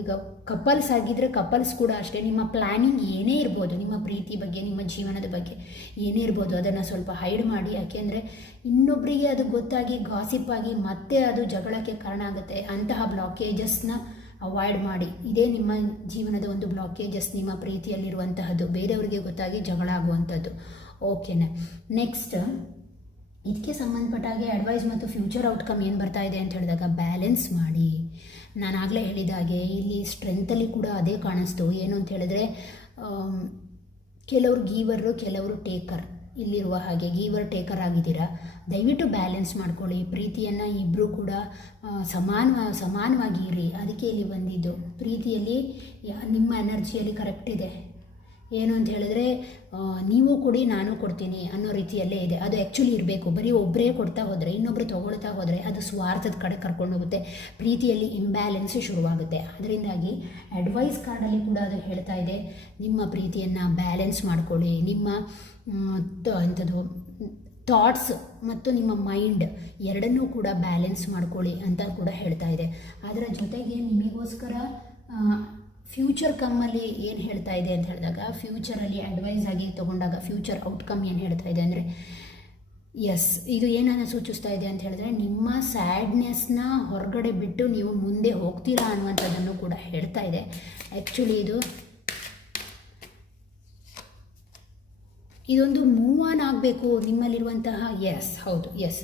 ಈಗ ಕಪಲ್ಸ್ ಆಗಿದ್ದರೆ ಕಪಲ್ಸ್ ಕೂಡ ಅಷ್ಟೇ, ನಿಮ್ಮ ಪ್ಲ್ಯಾನಿಂಗ್ ಏನೇ ಇರ್ಬೋದು, ನಿಮ್ಮ ಪ್ರೀತಿ ಬಗ್ಗೆ, ನಿಮ್ಮ ಜೀವನದ ಬಗ್ಗೆ ಏನೇ ಇರ್ಬೋದು, ಅದನ್ನು ಸ್ವಲ್ಪ ಹೈಡ್ ಮಾಡಿ. ಯಾಕೆಂದರೆ ಇನ್ನೊಬ್ಬರಿಗೆ ಅದು ಗೊತ್ತಾಗಿ ಗಾಸಿಪ್ ಆಗಿ ಮತ್ತೆ ಅದು ಜಗಳಕ್ಕೆ ಕಾರಣ ಆಗುತ್ತೆ. ಅಂತಹ ಬ್ಲಾಕೇಜಸ್ನ ಅವಾಯ್ಡ್ ಮಾಡಿ. ಇದೇ ನಿಮ್ಮ ಜೀವನದ ಒಂದು ಬ್ಲಾಕೇಜಸ್, ನಿಮ್ಮ ಪ್ರೀತಿಯಲ್ಲಿರುವಂತಹದ್ದು ಬೇರೆಯವರಿಗೆ ಗೊತ್ತಾಗಿ ಜಗಳ ಆಗುವಂಥದ್ದು. ಓಕೆನಾ. ನೆಕ್ಸ್ಟ್ ಇದಕ್ಕೆ ಸಂಬಂಧಪಟ್ಟಾಗೆ ಅಡ್ವೈಸ್ ಮತ್ತು ಫ್ಯೂಚರ್ ಔಟ್ಕಮ್ ಏನು ಬರ್ತಾ ಇದೆ ಅಂತ ಹೇಳಿದಾಗ ಬ್ಯಾಲೆನ್ಸ್ ಮಾಡಿ. ನಾನು ಆಗಲೇ ಹೇಳಿದಾಗೆ ಇಲ್ಲಿ ಸ್ಟ್ರೆಂತಲ್ಲಿ ಕೂಡ ಅದೇ ಕಾಣಿಸ್ತು. ಏನು ಅಂತ ಹೇಳಿದ್ರೆ ಕೆಲವರು ಗೀವರು, ಕೆಲವರು ಟೇಕರ್. ಇಲ್ಲಿರುವ ಹಾಗೆ ಗೀವರ್ ಟೇಕರ್ ಆಗಿದ್ದೀರಾ. ದಯವಿಟ್ಟು ಬ್ಯಾಲೆನ್ಸ್ ಮಾಡ್ಕೊಳ್ಳಿ. ಪ್ರೀತಿಯನ್ನು ಇಬ್ಬರು ಕೂಡ ಸಮಾನವಾಗಿ ಇರಿ. ಅದಕ್ಕೆ ಇಲ್ಲಿ ಬಂದಿದ್ದು. ಪ್ರೀತಿಯಲ್ಲಿ ನಿಮ್ಮ ಎನರ್ಜಿಯಲ್ಲಿ ಕರೆಕ್ಟ್ ಇದೆ. ಏನು ಅಂತ ಹೇಳಿದ್ರೆ ನೀವು ಕೊಡಿ ನಾನು ಕೊಡ್ತೀನಿ ಅನ್ನೋ ರೀತಿಯಲ್ಲೇ ಇದೆ. ಅದು ಆ್ಯಕ್ಚುಲಿ ಇರಬೇಕು. ಬರೀ ಒಬ್ಬರೇ ಕೊಡ್ತಾ ಹೋದರೆ, ಇನ್ನೊಬ್ಬರು ತೊಗೊಳ್ತಾ ಹೋದರೆ ಅದು ಸ್ವಾರ್ಥದ ಕಡೆ ಕರ್ಕೊಂಡು ಹೋಗುತ್ತೆ. ಪ್ರೀತಿಯಲ್ಲಿ ಇಂಬ್ಯಾಲೆನ್ಸ್ ಶುರುವಾಗುತ್ತೆ. ಅದರಿಂದಾಗಿ ಅಡ್ವೈಸ್ ಕಾರ್ಡಲ್ಲಿ ಕೂಡ ಅದು ಹೇಳ್ತಾ ಇದೆ, ನಿಮ್ಮ ಪ್ರೀತಿಯನ್ನು ಬ್ಯಾಲೆನ್ಸ್ ಮಾಡ್ಕೊಳ್ಳಿ. ನಿಮ್ಮ ಅಂಥದ್ದು ಥಾಟ್ಸ್ ಮತ್ತು ನಿಮ್ಮ ಮೈಂಡ್ ಎರಡನ್ನೂ ಕೂಡ ಬ್ಯಾಲೆನ್ಸ್ ಮಾಡ್ಕೊಳ್ಳಿ ಅಂತ ಕೂಡ ಹೇಳ್ತಾ ಇದೆ. ಅದರ ಜೊತೆಗೆ ನಿಮಗೋಸ್ಕರ ಫ್ಯೂಚರ್ ಕಮ್ಮಲ್ಲಿ ಏನು ಹೇಳ್ತಾ ಇದೆ ಅಂತ ಹೇಳಿದಾಗ, ಫ್ಯೂಚರಲ್ಲಿ ಅಡ್ವೈಸ್ ಆಗಿ ತೊಗೊಂಡಾಗ ಫ್ಯೂಚರ್ ಔಟ್ಕಮ್ ಏನು ಹೇಳ್ತಾ ಇದೆ ಅಂದರೆ, ಎಸ್, ಇದು ಏನನ್ನು ಸೂಚಿಸ್ತಾ ಇದೆ ಅಂತ ಹೇಳಿದ್ರೆ ನಿಮ್ಮ ಸ್ಯಾಡ್ನೆಸ್ನ ಹೊರಗಡೆ ಬಿಟ್ಟು ನೀವು ಮುಂದೆ ಹೋಗ್ತೀರಾ ಅನ್ನುವಂಥದ್ದನ್ನು ಕೂಡ ಹೇಳ್ತಾ ಇದೆ. ಆ್ಯಕ್ಚುಲಿ ಇದೊಂದು ಮೂವ್ ಆನ್ ಆಗಬೇಕು ನಿಮ್ಮಲ್ಲಿರುವಂತಹ. ಎಸ್, ಹೌದು, ಎಸ್.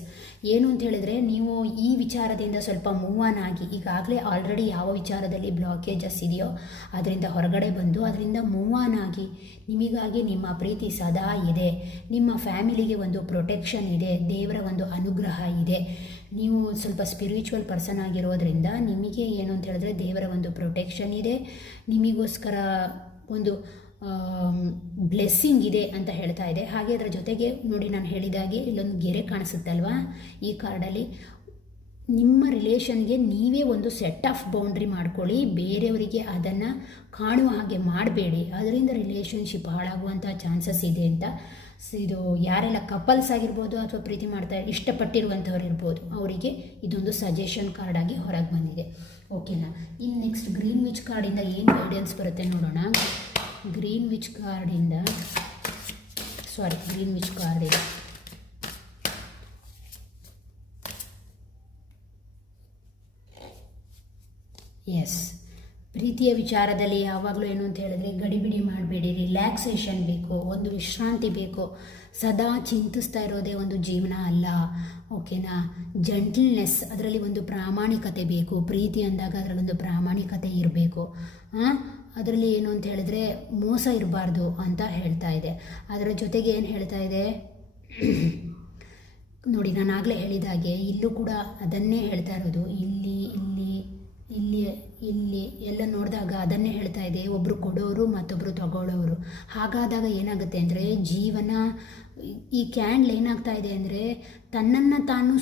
ಏನು ಅಂತ ಹೇಳಿದ್ರೆ ನೀವು ಈ ವಿಚಾರದಿಂದ ಸ್ವಲ್ಪ ಮೂವ್ ಆನ್ ಆಗಿ, ಈಗಾಗಲೇ ಆಲ್ರೆಡಿ ಯಾವ ವಿಚಾರದಲ್ಲಿ ಬ್ಲಾಕೇಜಸ್ ಇದೆಯೋ ಅದರಿಂದ ಹೊರಗಡೆ ಬಂದು ಅದರಿಂದ ಮೂವ್ ಆನ್ ಆಗಿ, ನಿಮಗಾಗಿ ನಿಮ್ಮ ಪ್ರೀತಿ ಸದಾ ಇದೆ, ನಿಮ್ಮ ಫ್ಯಾಮಿಲಿಗೆ ಒಂದು ಪ್ರೊಟೆಕ್ಷನ್ ಇದೆ, ದೇವರ ಒಂದು ಅನುಗ್ರಹ ಇದೆ. ನೀವು ಸ್ವಲ್ಪ ಸ್ಪಿರಿಚುವಲ್ ಪರ್ಸನ್ ಆಗಿರೋದ್ರಿಂದ ನಿಮಗೆ ಏನು ಅಂತ ಹೇಳಿದ್ರೆ ದೇವರ ಒಂದು ಪ್ರೊಟೆಕ್ಷನ್ ಇದೆ, ನಿಮಗೋಸ್ಕರ ಒಂದು ಬ್ಲೆಸ್ಸಿಂಗ್ ಇದೆ ಅಂತ ಹೇಳ್ತಾ ಇದೆ. ಹಾಗೆ ಅದರ ಜೊತೆಗೆ ನೋಡಿ, ನಾನು ಹೇಳಿದಾಗೆ ಇಲ್ಲೊಂದು ಗೆರೆ ಕಾಣಿಸುತ್ತಲ್ವಾ ಈ ಕಾರ್ಡಲ್ಲಿ, ನಿಮ್ಮ ರಿಲೇಷನ್ಗೆ ನೀವೇ ಒಂದು ಸೆಟ್ ಆಫ್ ಬೌಂಡ್ರಿ ಮಾಡ್ಕೊಳ್ಳಿ. ಬೇರೆಯವರಿಗೆ ಅದನ್ನು ಕಾಣುವ ಹಾಗೆ ಮಾಡಬೇಡಿ. ಅದರಿಂದ ರಿಲೇಷನ್ಶಿಪ್ ಹಾಳಾಗುವಂಥ ಚಾನ್ಸಸ್ ಇದೆ ಅಂತ. ಇದು ಯಾರೆಲ್ಲ ಕಪಲ್ಸ್ ಆಗಿರ್ಬೋದು ಅಥವಾ ಪ್ರೀತಿ ಮಾಡ್ತಾ ಇಷ್ಟಪಟ್ಟಿರುವಂಥವ್ರು ಇರ್ಬೋದು, ಅವರಿಗೆ ಇದೊಂದು ಸಜೆಷನ್ ಕಾರ್ಡ್ ಆಗಿ ಹೊರಗೆ ಬಂದಿದೆ. ಓಕೆನಾ. ಇನ್ನು ನೆಕ್ಸ್ಟ್ ಗ್ರೀನ್ ವಿಚ್ ಕಾರ್ಡಿಂದ ಏನು ಗೈಡೆನ್ಸ್ ಬರುತ್ತೆ ನೋಡೋಣ. ಗ್ರೀನ್ ವಿಚ್ ಕಾರ್ಡ್ ಇದೆ. ಎಸ್, ಪ್ರೀತಿಯ ವಿಚಾರದಲ್ಲಿ ಯಾವಾಗಲೂ ಏನು ಅಂತ ಹೇಳಿದ್ರೆ ಗಡಿಬಿಡಿ ಮಾಡಬೇಡಿ. ರಿಲ್ಯಾಕ್ಸೇಷನ್ ಬೇಕು, ಒಂದು ವಿಶ್ರಾಂತಿ ಬೇಕು. ಸದಾ ಚಿಂತಿಸ್ತಾ ಇರೋದೇ ಒಂದು ಜೀವನ ಅಲ್ಲ. ಓಕೆನಾ. ಜಂಟಲ್ನೆಸ್, ಅದರಲ್ಲಿ ಒಂದು ಪ್ರಾಮಾಣಿಕತೆ ಬೇಕು. ಪ್ರೀತಿ ಅಂದಾಗ ಅದರಲ್ಲೊಂದು ಪ್ರಾಮಾಣಿಕತೆ ಇರಬೇಕು. ಅದರಲ್ಲಿ ಏನು ಅಂತ ಹೇಳಿದ್ರೆ ಮೋಸ ಇರಬಾರ್ದು ಅಂತ ಹೇಳ್ತಾ ಇದೆ. ಅದರ ಜೊತೆಗೆ ಏನು ಹೇಳ್ತಾ ಇದೆ ನೋಡಿ, ನಾನು ಆಗಲೇ ಹೇಳಿದಾಗೆ ಇಲ್ಲೂ ಕೂಡ ಅದನ್ನೇ ಹೇಳ್ತಾ ಇರೋದು. ಇಲ್ಲಿ ಇಲ್ಲಿ ಇಲ್ಲಿ ಇಲ್ಲಿ ಎಲ್ಲ ನೋಡಿದಾಗ ಅದನ್ನೇ ಹೇಳ್ತಾ ಇದೆ, ಒಬ್ಬರು ಕೊಡೋರು ಮತ್ತೊಬ್ಬರು ತಗೊಳ್ಳೋರು. ಹಾಗಾದಾಗ ಏನಾಗುತ್ತೆ ಅಂದರೆ ಜೀವನ, ಈ ಕ್ಯಾಂಡ್ಲ್ ಏನಾಗ್ತಾ ಇದೆ ಅಂದರೆ ತನ್ನನ್ನು ತಾನು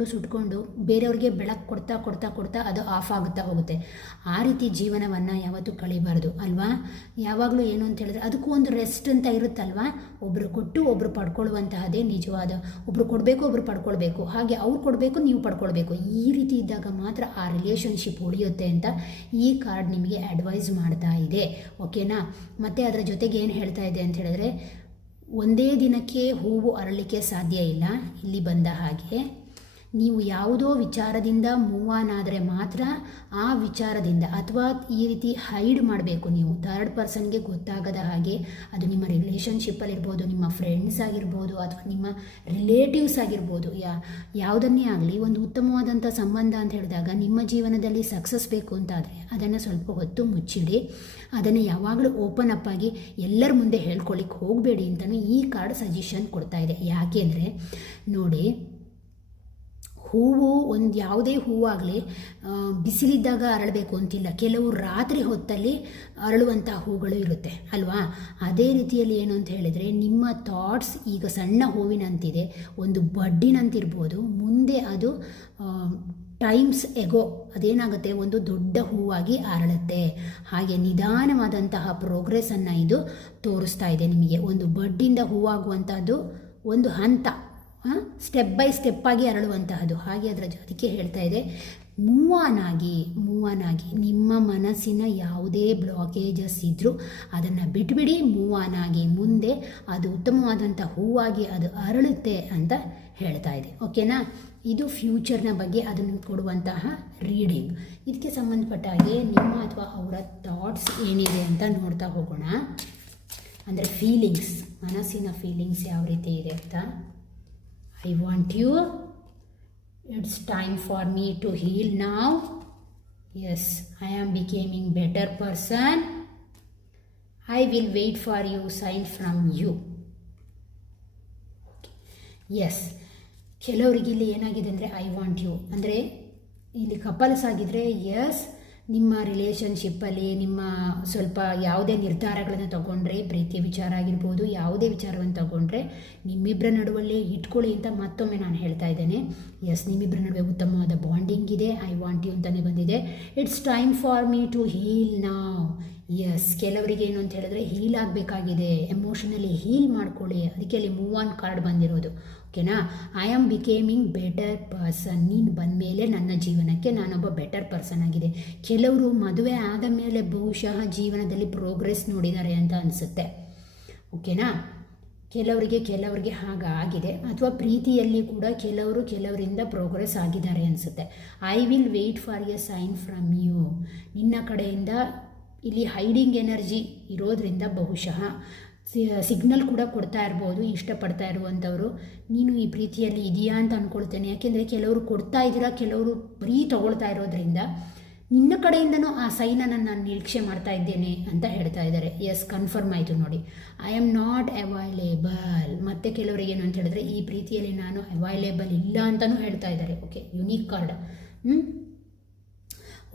ಸುಟ್ಕೊಂಡು ಬೇರೆಯವ್ರಿಗೆ ಬೆಳಕು ಕೊಡ್ತಾ ಕೊಡ್ತಾ ಕೊಡ್ತಾ ಅದು ಆಫ್ ಆಗುತ್ತಾ ಹೋಗುತ್ತೆ. ಆ ರೀತಿ ಜೀವನವನ್ನು ಯಾವತ್ತೂ ಕಳಿಬಾರ್ದು ಅಲ್ವಾ. ಯಾವಾಗಲೂ ಏನು ಅಂತ ಹೇಳಿದ್ರೆ ಅದಕ್ಕೂ ಒಂದು ರೆಸ್ಟ್ ಅಂತ ಇರುತ್ತಲ್ವಾ. ಒಬ್ಬರು ಕೊಟ್ಟು ಒಬ್ಬರು ಪಡ್ಕೊಳ್ಳುವಂತಹದ್ದೇ ನಿಜವಾದ. ಒಬ್ಬರು ಕೊಡಬೇಕು, ಒಬ್ಬರು ಪಡ್ಕೊಳ್ಬೇಕು. ಹಾಗೆ ಅವ್ರು ಕೊಡಬೇಕು, ನೀವು ಪಡ್ಕೊಳ್ಬೇಕು. ಈ ರೀತಿ ಇದ್ದಾಗ ಮಾತ್ರ ಆ ರಿಲೇಷನ್ಶಿಪ್ ಉಳಿಯುತ್ತೆ ಅಂತ ಈ ಕಾರ್ಡ್ ನಿಮಗೆ ಅಡ್ವೈಸ್ ಮಾಡ್ತಾ ಇದೆ. ಓಕೆನಾ. ಮತ್ತು ಅದರ ಜೊತೆಗೆ ಏನು ಹೇಳ್ತಾ ಇದೆ ಅಂತ ಹೇಳಿದ್ರೆ, ಒಂದೇ ದಿನಕ್ಕೆ ಹೂವು ಅರಳಲಿಕ್ಕೆ ಸಾಧ್ಯ ಇಲ್ಲ. ಇಲ್ಲಿ ಬಂದ ಹಾಗೆ ನೀವು ಯಾವುದೋ ವಿಚಾರದಿಂದ ಮೂವ್ ಆನ್ ಆದರೆ ಮಾತ್ರ ಆ ವಿಚಾರದಿಂದ, ಅಥವಾ ಈ ರೀತಿ ಹೈಡ್ ಮಾಡಬೇಕು ನೀವು ಥರ್ಡ್ ಪರ್ಸನ್ಗೆ ಗೊತ್ತಾಗದ ಹಾಗೆ. ಅದು ನಿಮ್ಮ ರಿಲೇಷನ್ಶಿಪ್ಪಲ್ಲಿರ್ಬೋದು, ನಿಮ್ಮ ಫ್ರೆಂಡ್ಸ್ ಆಗಿರ್ಬೋದು, ಅಥವಾ ನಿಮ್ಮ ರಿಲೇಟಿವ್ಸ್ ಆಗಿರ್ಬೋದು. ಯಾವುದನ್ನೇ ಆಗಲಿ, ಒಂದು ಉತ್ತಮವಾದಂಥ ಸಂಬಂಧ ಅಂತ ಹೇಳಿದಾಗ ನಿಮ್ಮ ಜೀವನದಲ್ಲಿ ಸಕ್ಸಸ್ ಬೇಕು ಅಂತಾದರೆ ಅದನ್ನು ಸ್ವಲ್ಪ ಹೊತ್ತು ಮುಚ್ಚಿಡಿ. ಅದನ್ನು ಯಾವಾಗಲೂ ಓಪನ್ ಅಪ್ ಆಗಿ ಎಲ್ಲರ ಮುಂದೆ ಹೇಳ್ಕೊಳ್ಳಿಕ್ಕೆ ಹೋಗಬೇಡಿ ಅಂತಲೂ ಈ ಕಾರ್ಡ್ ಸಜೆಷನ್ ಕೊಡ್ತಾ ಇದೆ. ಯಾಕೆ ಅಂದರೆ ನೋಡಿ, ಹೂವು ಒಂದು ಯಾವುದೇ ಹೂವಾಗಲಿ ಬಿಸಿಲಿದ್ದಾಗ ಅರಳಬೇಕು ಅಂತಿಲ್ಲ. ಕೆಲವು ರಾತ್ರಿ ಹೊತ್ತಲ್ಲಿ ಅರಳುವಂಥ ಹೂಗಳು ಇರುತ್ತೆ ಅಲ್ವಾ. ಅದೇ ರೀತಿಯಲ್ಲಿ ಏನು ಅಂತ ಹೇಳಿದರೆ ನಿಮ್ಮ ಥಾಟ್ಸ್ ಈಗ ಸಣ್ಣ ಹೂವಿನಂತಿದೆ, ಒಂದು ಬಡ್ಡಿನಂತಿರ್ಬೋದು. ಮುಂದೆ ಅದು ಟೈಮ್ಸ್ ಎಗೋ ಅದೇನಾಗುತ್ತೆ, ಒಂದು ದೊಡ್ಡ ಹೂವಾಗಿ ಅರಳುತ್ತೆ. ಹಾಗೆ ನಿಧಾನವಾದಂತಹ ಪ್ರೋಗ್ರೆಸ್ಸನ್ನು ಇದು ತೋರಿಸ್ತಾ ಇದೆ ನಿಮಗೆ. ಒಂದು ಬಡ್ಡಿಂದ ಹೂವಾಗುವಂಥದ್ದು ಒಂದು ಹಂತ, ಸ್ಟೆಪ್ ಬೈ ಸ್ಟೆಪ್ಪಾಗಿ ಅರಳುವಂತಹದ್ದು. ಹಾಗೆ ಅದಕ್ಕೆ ಹೇಳ್ತಾ ಇದೆ, ಮೂವ್ ಆನ್ ಆಗಿ ನಿಮ್ಮ ಮನಸ್ಸಿನ ಯಾವುದೇ ಬ್ಲಾಕೇಜಸ್ ಇದ್ದರೂ ಅದನ್ನು ಬಿಟ್ಬಿಡಿ, ಮೂವ್ ಆನ್ ಆಗಿ ಮುಂದೆ ಅದು ಉತ್ತಮವಾದಂಥ ಹೂವಾಗಿ ಅದು ಅರಳುತ್ತೆ ಅಂತ ಹೇಳ್ತಾ ಇದೆ. ಓಕೆನಾ? ಇದು ಫ್ಯೂಚರ್ನ ಬಗ್ಗೆ ಅದನ್ನು ಕೊಡುವಂತಹ ರೀಡಿಂಗ್. ಇದಕ್ಕೆ ಸಂಬಂಧಪಟ್ಟ ಹಾಗೆ ನಿಮ್ಮ ಅಥವಾ ಅವರ ಥಾಟ್ಸ್ ಏನಿದೆ ಅಂತ ನೋಡ್ತಾ ಹೋಗೋಣ. ಅಂದರೆ ಫೀಲಿಂಗ್ಸ್, ಮನಸ್ಸಿನ ಫೀಲಿಂಗ್ಸ್ ಯಾವ ರೀತಿ ಇದೆ ಅಂತ. I want you. It's time for me to heal now. Yes, I am becoming better person. I will wait for you sign from you. Yes, ಕೆಲವರಿಗೆ ಇಲ್ಲಿ ಏನಾಗಿದೆ ಅಂದರೆ ಐ ವಾಂಟ್ ಯು ಅಂದರೆ ಇಲ್ಲಿ ಕಪಲ್ಸ್ ಆಗಿದ್ದರೆ ಎಸ್, ನಿಮ್ಮ ರಿಲೇಷನ್ಶಿಪ್ಪಲ್ಲಿ ನಿಮ್ಮ ಸ್ವಲ್ಪ ಯಾವುದೇ ನಿರ್ಧಾರಗಳನ್ನು ತಗೊಂಡ್ರೆ, ಪ್ರೀತಿಯ ವಿಚಾರ ಆಗಿರ್ಬೋದು, ಯಾವುದೇ ವಿಚಾರವನ್ನು ತಗೊಂಡ್ರೆ ನಿಮ್ಮಿಬ್ಬರ ನಡುವಲ್ಲೇ ಇಟ್ಕೊಳ್ಳಿ ಅಂತ ಮತ್ತೊಮ್ಮೆ ನಾನು ಹೇಳ್ತಾ ಇದ್ದೇನೆ. ಎಸ್, ನಿಮ್ಮಿಬ್ಬರ ನಡುವೆ ಉತ್ತಮವಾದ ಬಾಂಡಿಂಗ್ ಇದೆ. ಐ ವಾಂಟ್ ಯು ಅಂತಲೇ ಬಂದಿದೆ. It's time for me to heal now. Yes, ಕೆಲವರಿಗೆ ಏನು ಅಂತ ಹೇಳಿದ್ರೆ ಹೀಲ್ ಆಗಬೇಕಾಗಿದೆ, ಎಮೋಷನಲಿ ಹೀಲ್ ಮಾಡ್ಕೊಳ್ಳಿ. ಅದಕ್ಕೆ ಅಲ್ಲಿ ಮೂವ್ ಆನ್ ಕಾರ್ಡ್ ಬಂದಿರೋದು. ಓಕೆನಾ? I am becoming better person. ನೀನು ಬಂದ ಮೇಲೆ ನನ್ನ ಜೀವನಕ್ಕೆ ನಾನೊಬ್ಬ ಬೆಟರ್ ಪರ್ಸನ್ ಆಗಿದೆ. ಕೆಲವರು ಮದುವೆ ಆದ ಮೇಲೆ ಬಹುಶಃ ಜೀವನದಲ್ಲಿ ಪ್ರೋಗ್ರೆಸ್ ನೋಡಿದ್ದಾರೆ ಅಂತ ಅನಿಸುತ್ತೆ. ಓಕೆನಾ? ಕೆಲವರಿಗೆ ಹಾಗಾಗಿದೆ. ಅಥವಾ ಪ್ರೀತಿಯಲ್ಲಿ ಕೂಡ ಕೆಲವರಿಂದ ಪ್ರೋಗ್ರೆಸ್ ಆಗಿದ್ದಾರೆ ಅನಿಸುತ್ತೆ. I will wait for a sign from you. ನಿನ್ನ ಕಡೆಯಿಂದ ಇಲ್ಲಿ ಹೈಡಿಂಗ್ ಎನರ್ಜಿ ಇರೋದ್ರಿಂದ ಬಹುಶಃ ಸಿಗ್ನಲ್ ಕೂಡ ಕೊಡ್ತಾ ಇರ್ಬೋದು. ಇಷ್ಟಪಡ್ತಾ ಇರುವಂಥವ್ರು ನೀನು ಈ ಪ್ರೀತಿಯಲ್ಲಿ ಇದೆಯಾ ಅಂತ ಅಂದ್ಕೊಳ್ತೇನೆ. ಯಾಕೆಂದರೆ ಕೆಲವರು ಕೊಡ್ತಾ ಇದ್ದೀರಾ, ಕೆಲವರು ಬರೀ ತಗೊಳ್ತಾ ಇರೋದ್ರಿಂದ ನಿನ್ನ ಕಡೆಯಿಂದನೂ ಆ ಸೈನನ್ನು ನಾನು ನಿರೀಕ್ಷೆ ಮಾಡ್ತಾ ಇದ್ದೇನೆ ಅಂತ ಹೇಳ್ತಾ ಇದ್ದಾರೆ. ಎಸ್, ಕನ್ಫರ್ಮ್ ಆಯಿತು ನೋಡಿ. I am not available. ಮತ್ತು ಕೆಲವರಿಗೆ ಏನು ಅಂತ ಹೇಳಿದ್ರೆ ಈ ಪ್ರೀತಿಯಲ್ಲಿ ನಾನು ಅವೈಲೇಬಲ್ ಇಲ್ಲ ಅಂತಲೂ ಹೇಳ್ತಾ ಇದ್ದಾರೆ. Okay, unique card.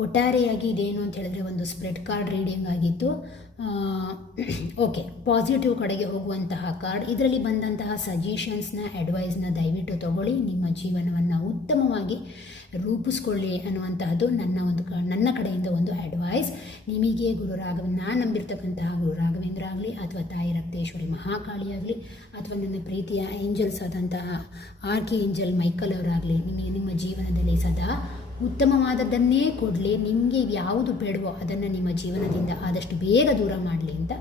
ಒಟ್ಟಾರೆಯಾಗಿ ಇದೇನು ಅಂತ ಹೇಳಿದ್ರೆ ಒಂದು ಸ್ಪ್ರೆಡ್ ಕಾರ್ಡ್ ರೀಡಿಂಗ್ ಆಗಿತ್ತು. ಓಕೆ, ಪಾಸಿಟಿವ್ ಕಡೆಗೆ ಹೋಗುವಂತಹ ಕಾರ್ಡ್. ಇದರಲ್ಲಿ ಬಂದಂತಹ ಸಜೆಷನ್ಸ್ನ, ಅಡ್ವೈಸ್ನ ದಯವಿಟ್ಟು ತಗೊಳ್ಳಿ. ನಿಮ್ಮ ಜೀವನವನ್ನು ಉತ್ತಮವಾಗಿ ರೂಪಿಸ್ಕೊಳ್ಳಿ ಅನ್ನುವಂತಹದ್ದು ನನ್ನ ಕಡೆಯಿಂದ ಒಂದು ಅಡ್ವೈಸ್. ನಿಮಗೆ ನಾನು ನಂಬಿರ್ತಕ್ಕಂತಹ ಗುರು ರಾಘವೇಂದ್ರ ಆಗಲಿ, ಅಥವಾ ತಾಯಿ ರಕ್ತೇಶ್ವರಿ ಮಹಾಕಾಳಿ ಆಗಲಿ, ಅಥವಾ ನನ್ನ ಪ್ರೀತಿಯ ಏಂಜಲ್ಸ್ ಆದಂತಹ ಆರ್ಕಿ ಏಂಜಲ್ ಮೈಕಲ್ ಅವರಾಗಲಿ, ನಿಮಗೆ ನಿಮ್ಮ ಜೀವನದಲ್ಲಿ ಸದಾ ಉತ್ತಮವಾದದ್ದನ್ನೇ ಕೊಡಲಿ. ನಿಮಗೆ ಯಾವುದು ಬೇಡವೋ ಅದನ್ನು ನಿಮ್ಮ ಜೀವನದಿಂದ ಆದಷ್ಟು ಬೇಗ ದೂರ ಮಾಡಲಿ ಅಂತ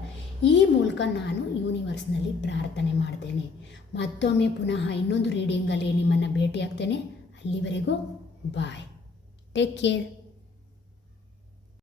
ಈ ಮೂಲಕ ನಾನು ಯೂನಿವರ್ಸ್ನಲ್ಲಿ ಪ್ರಾರ್ಥನೆ ಮಾಡ್ತೇನೆ. ಮತ್ತೊಮ್ಮೆ ಪುನಃ ಇನ್ನೊಂದು ರೀಡಿಂಗಲ್ಲಿ ನಿಮ್ಮನ್ನು ಭೇಟಿಯಾಗ್ತೇನೆ. ಅಲ್ಲಿವರೆಗೂ ಬಾಯ್, ಟೇಕ್ ಕೇರ್.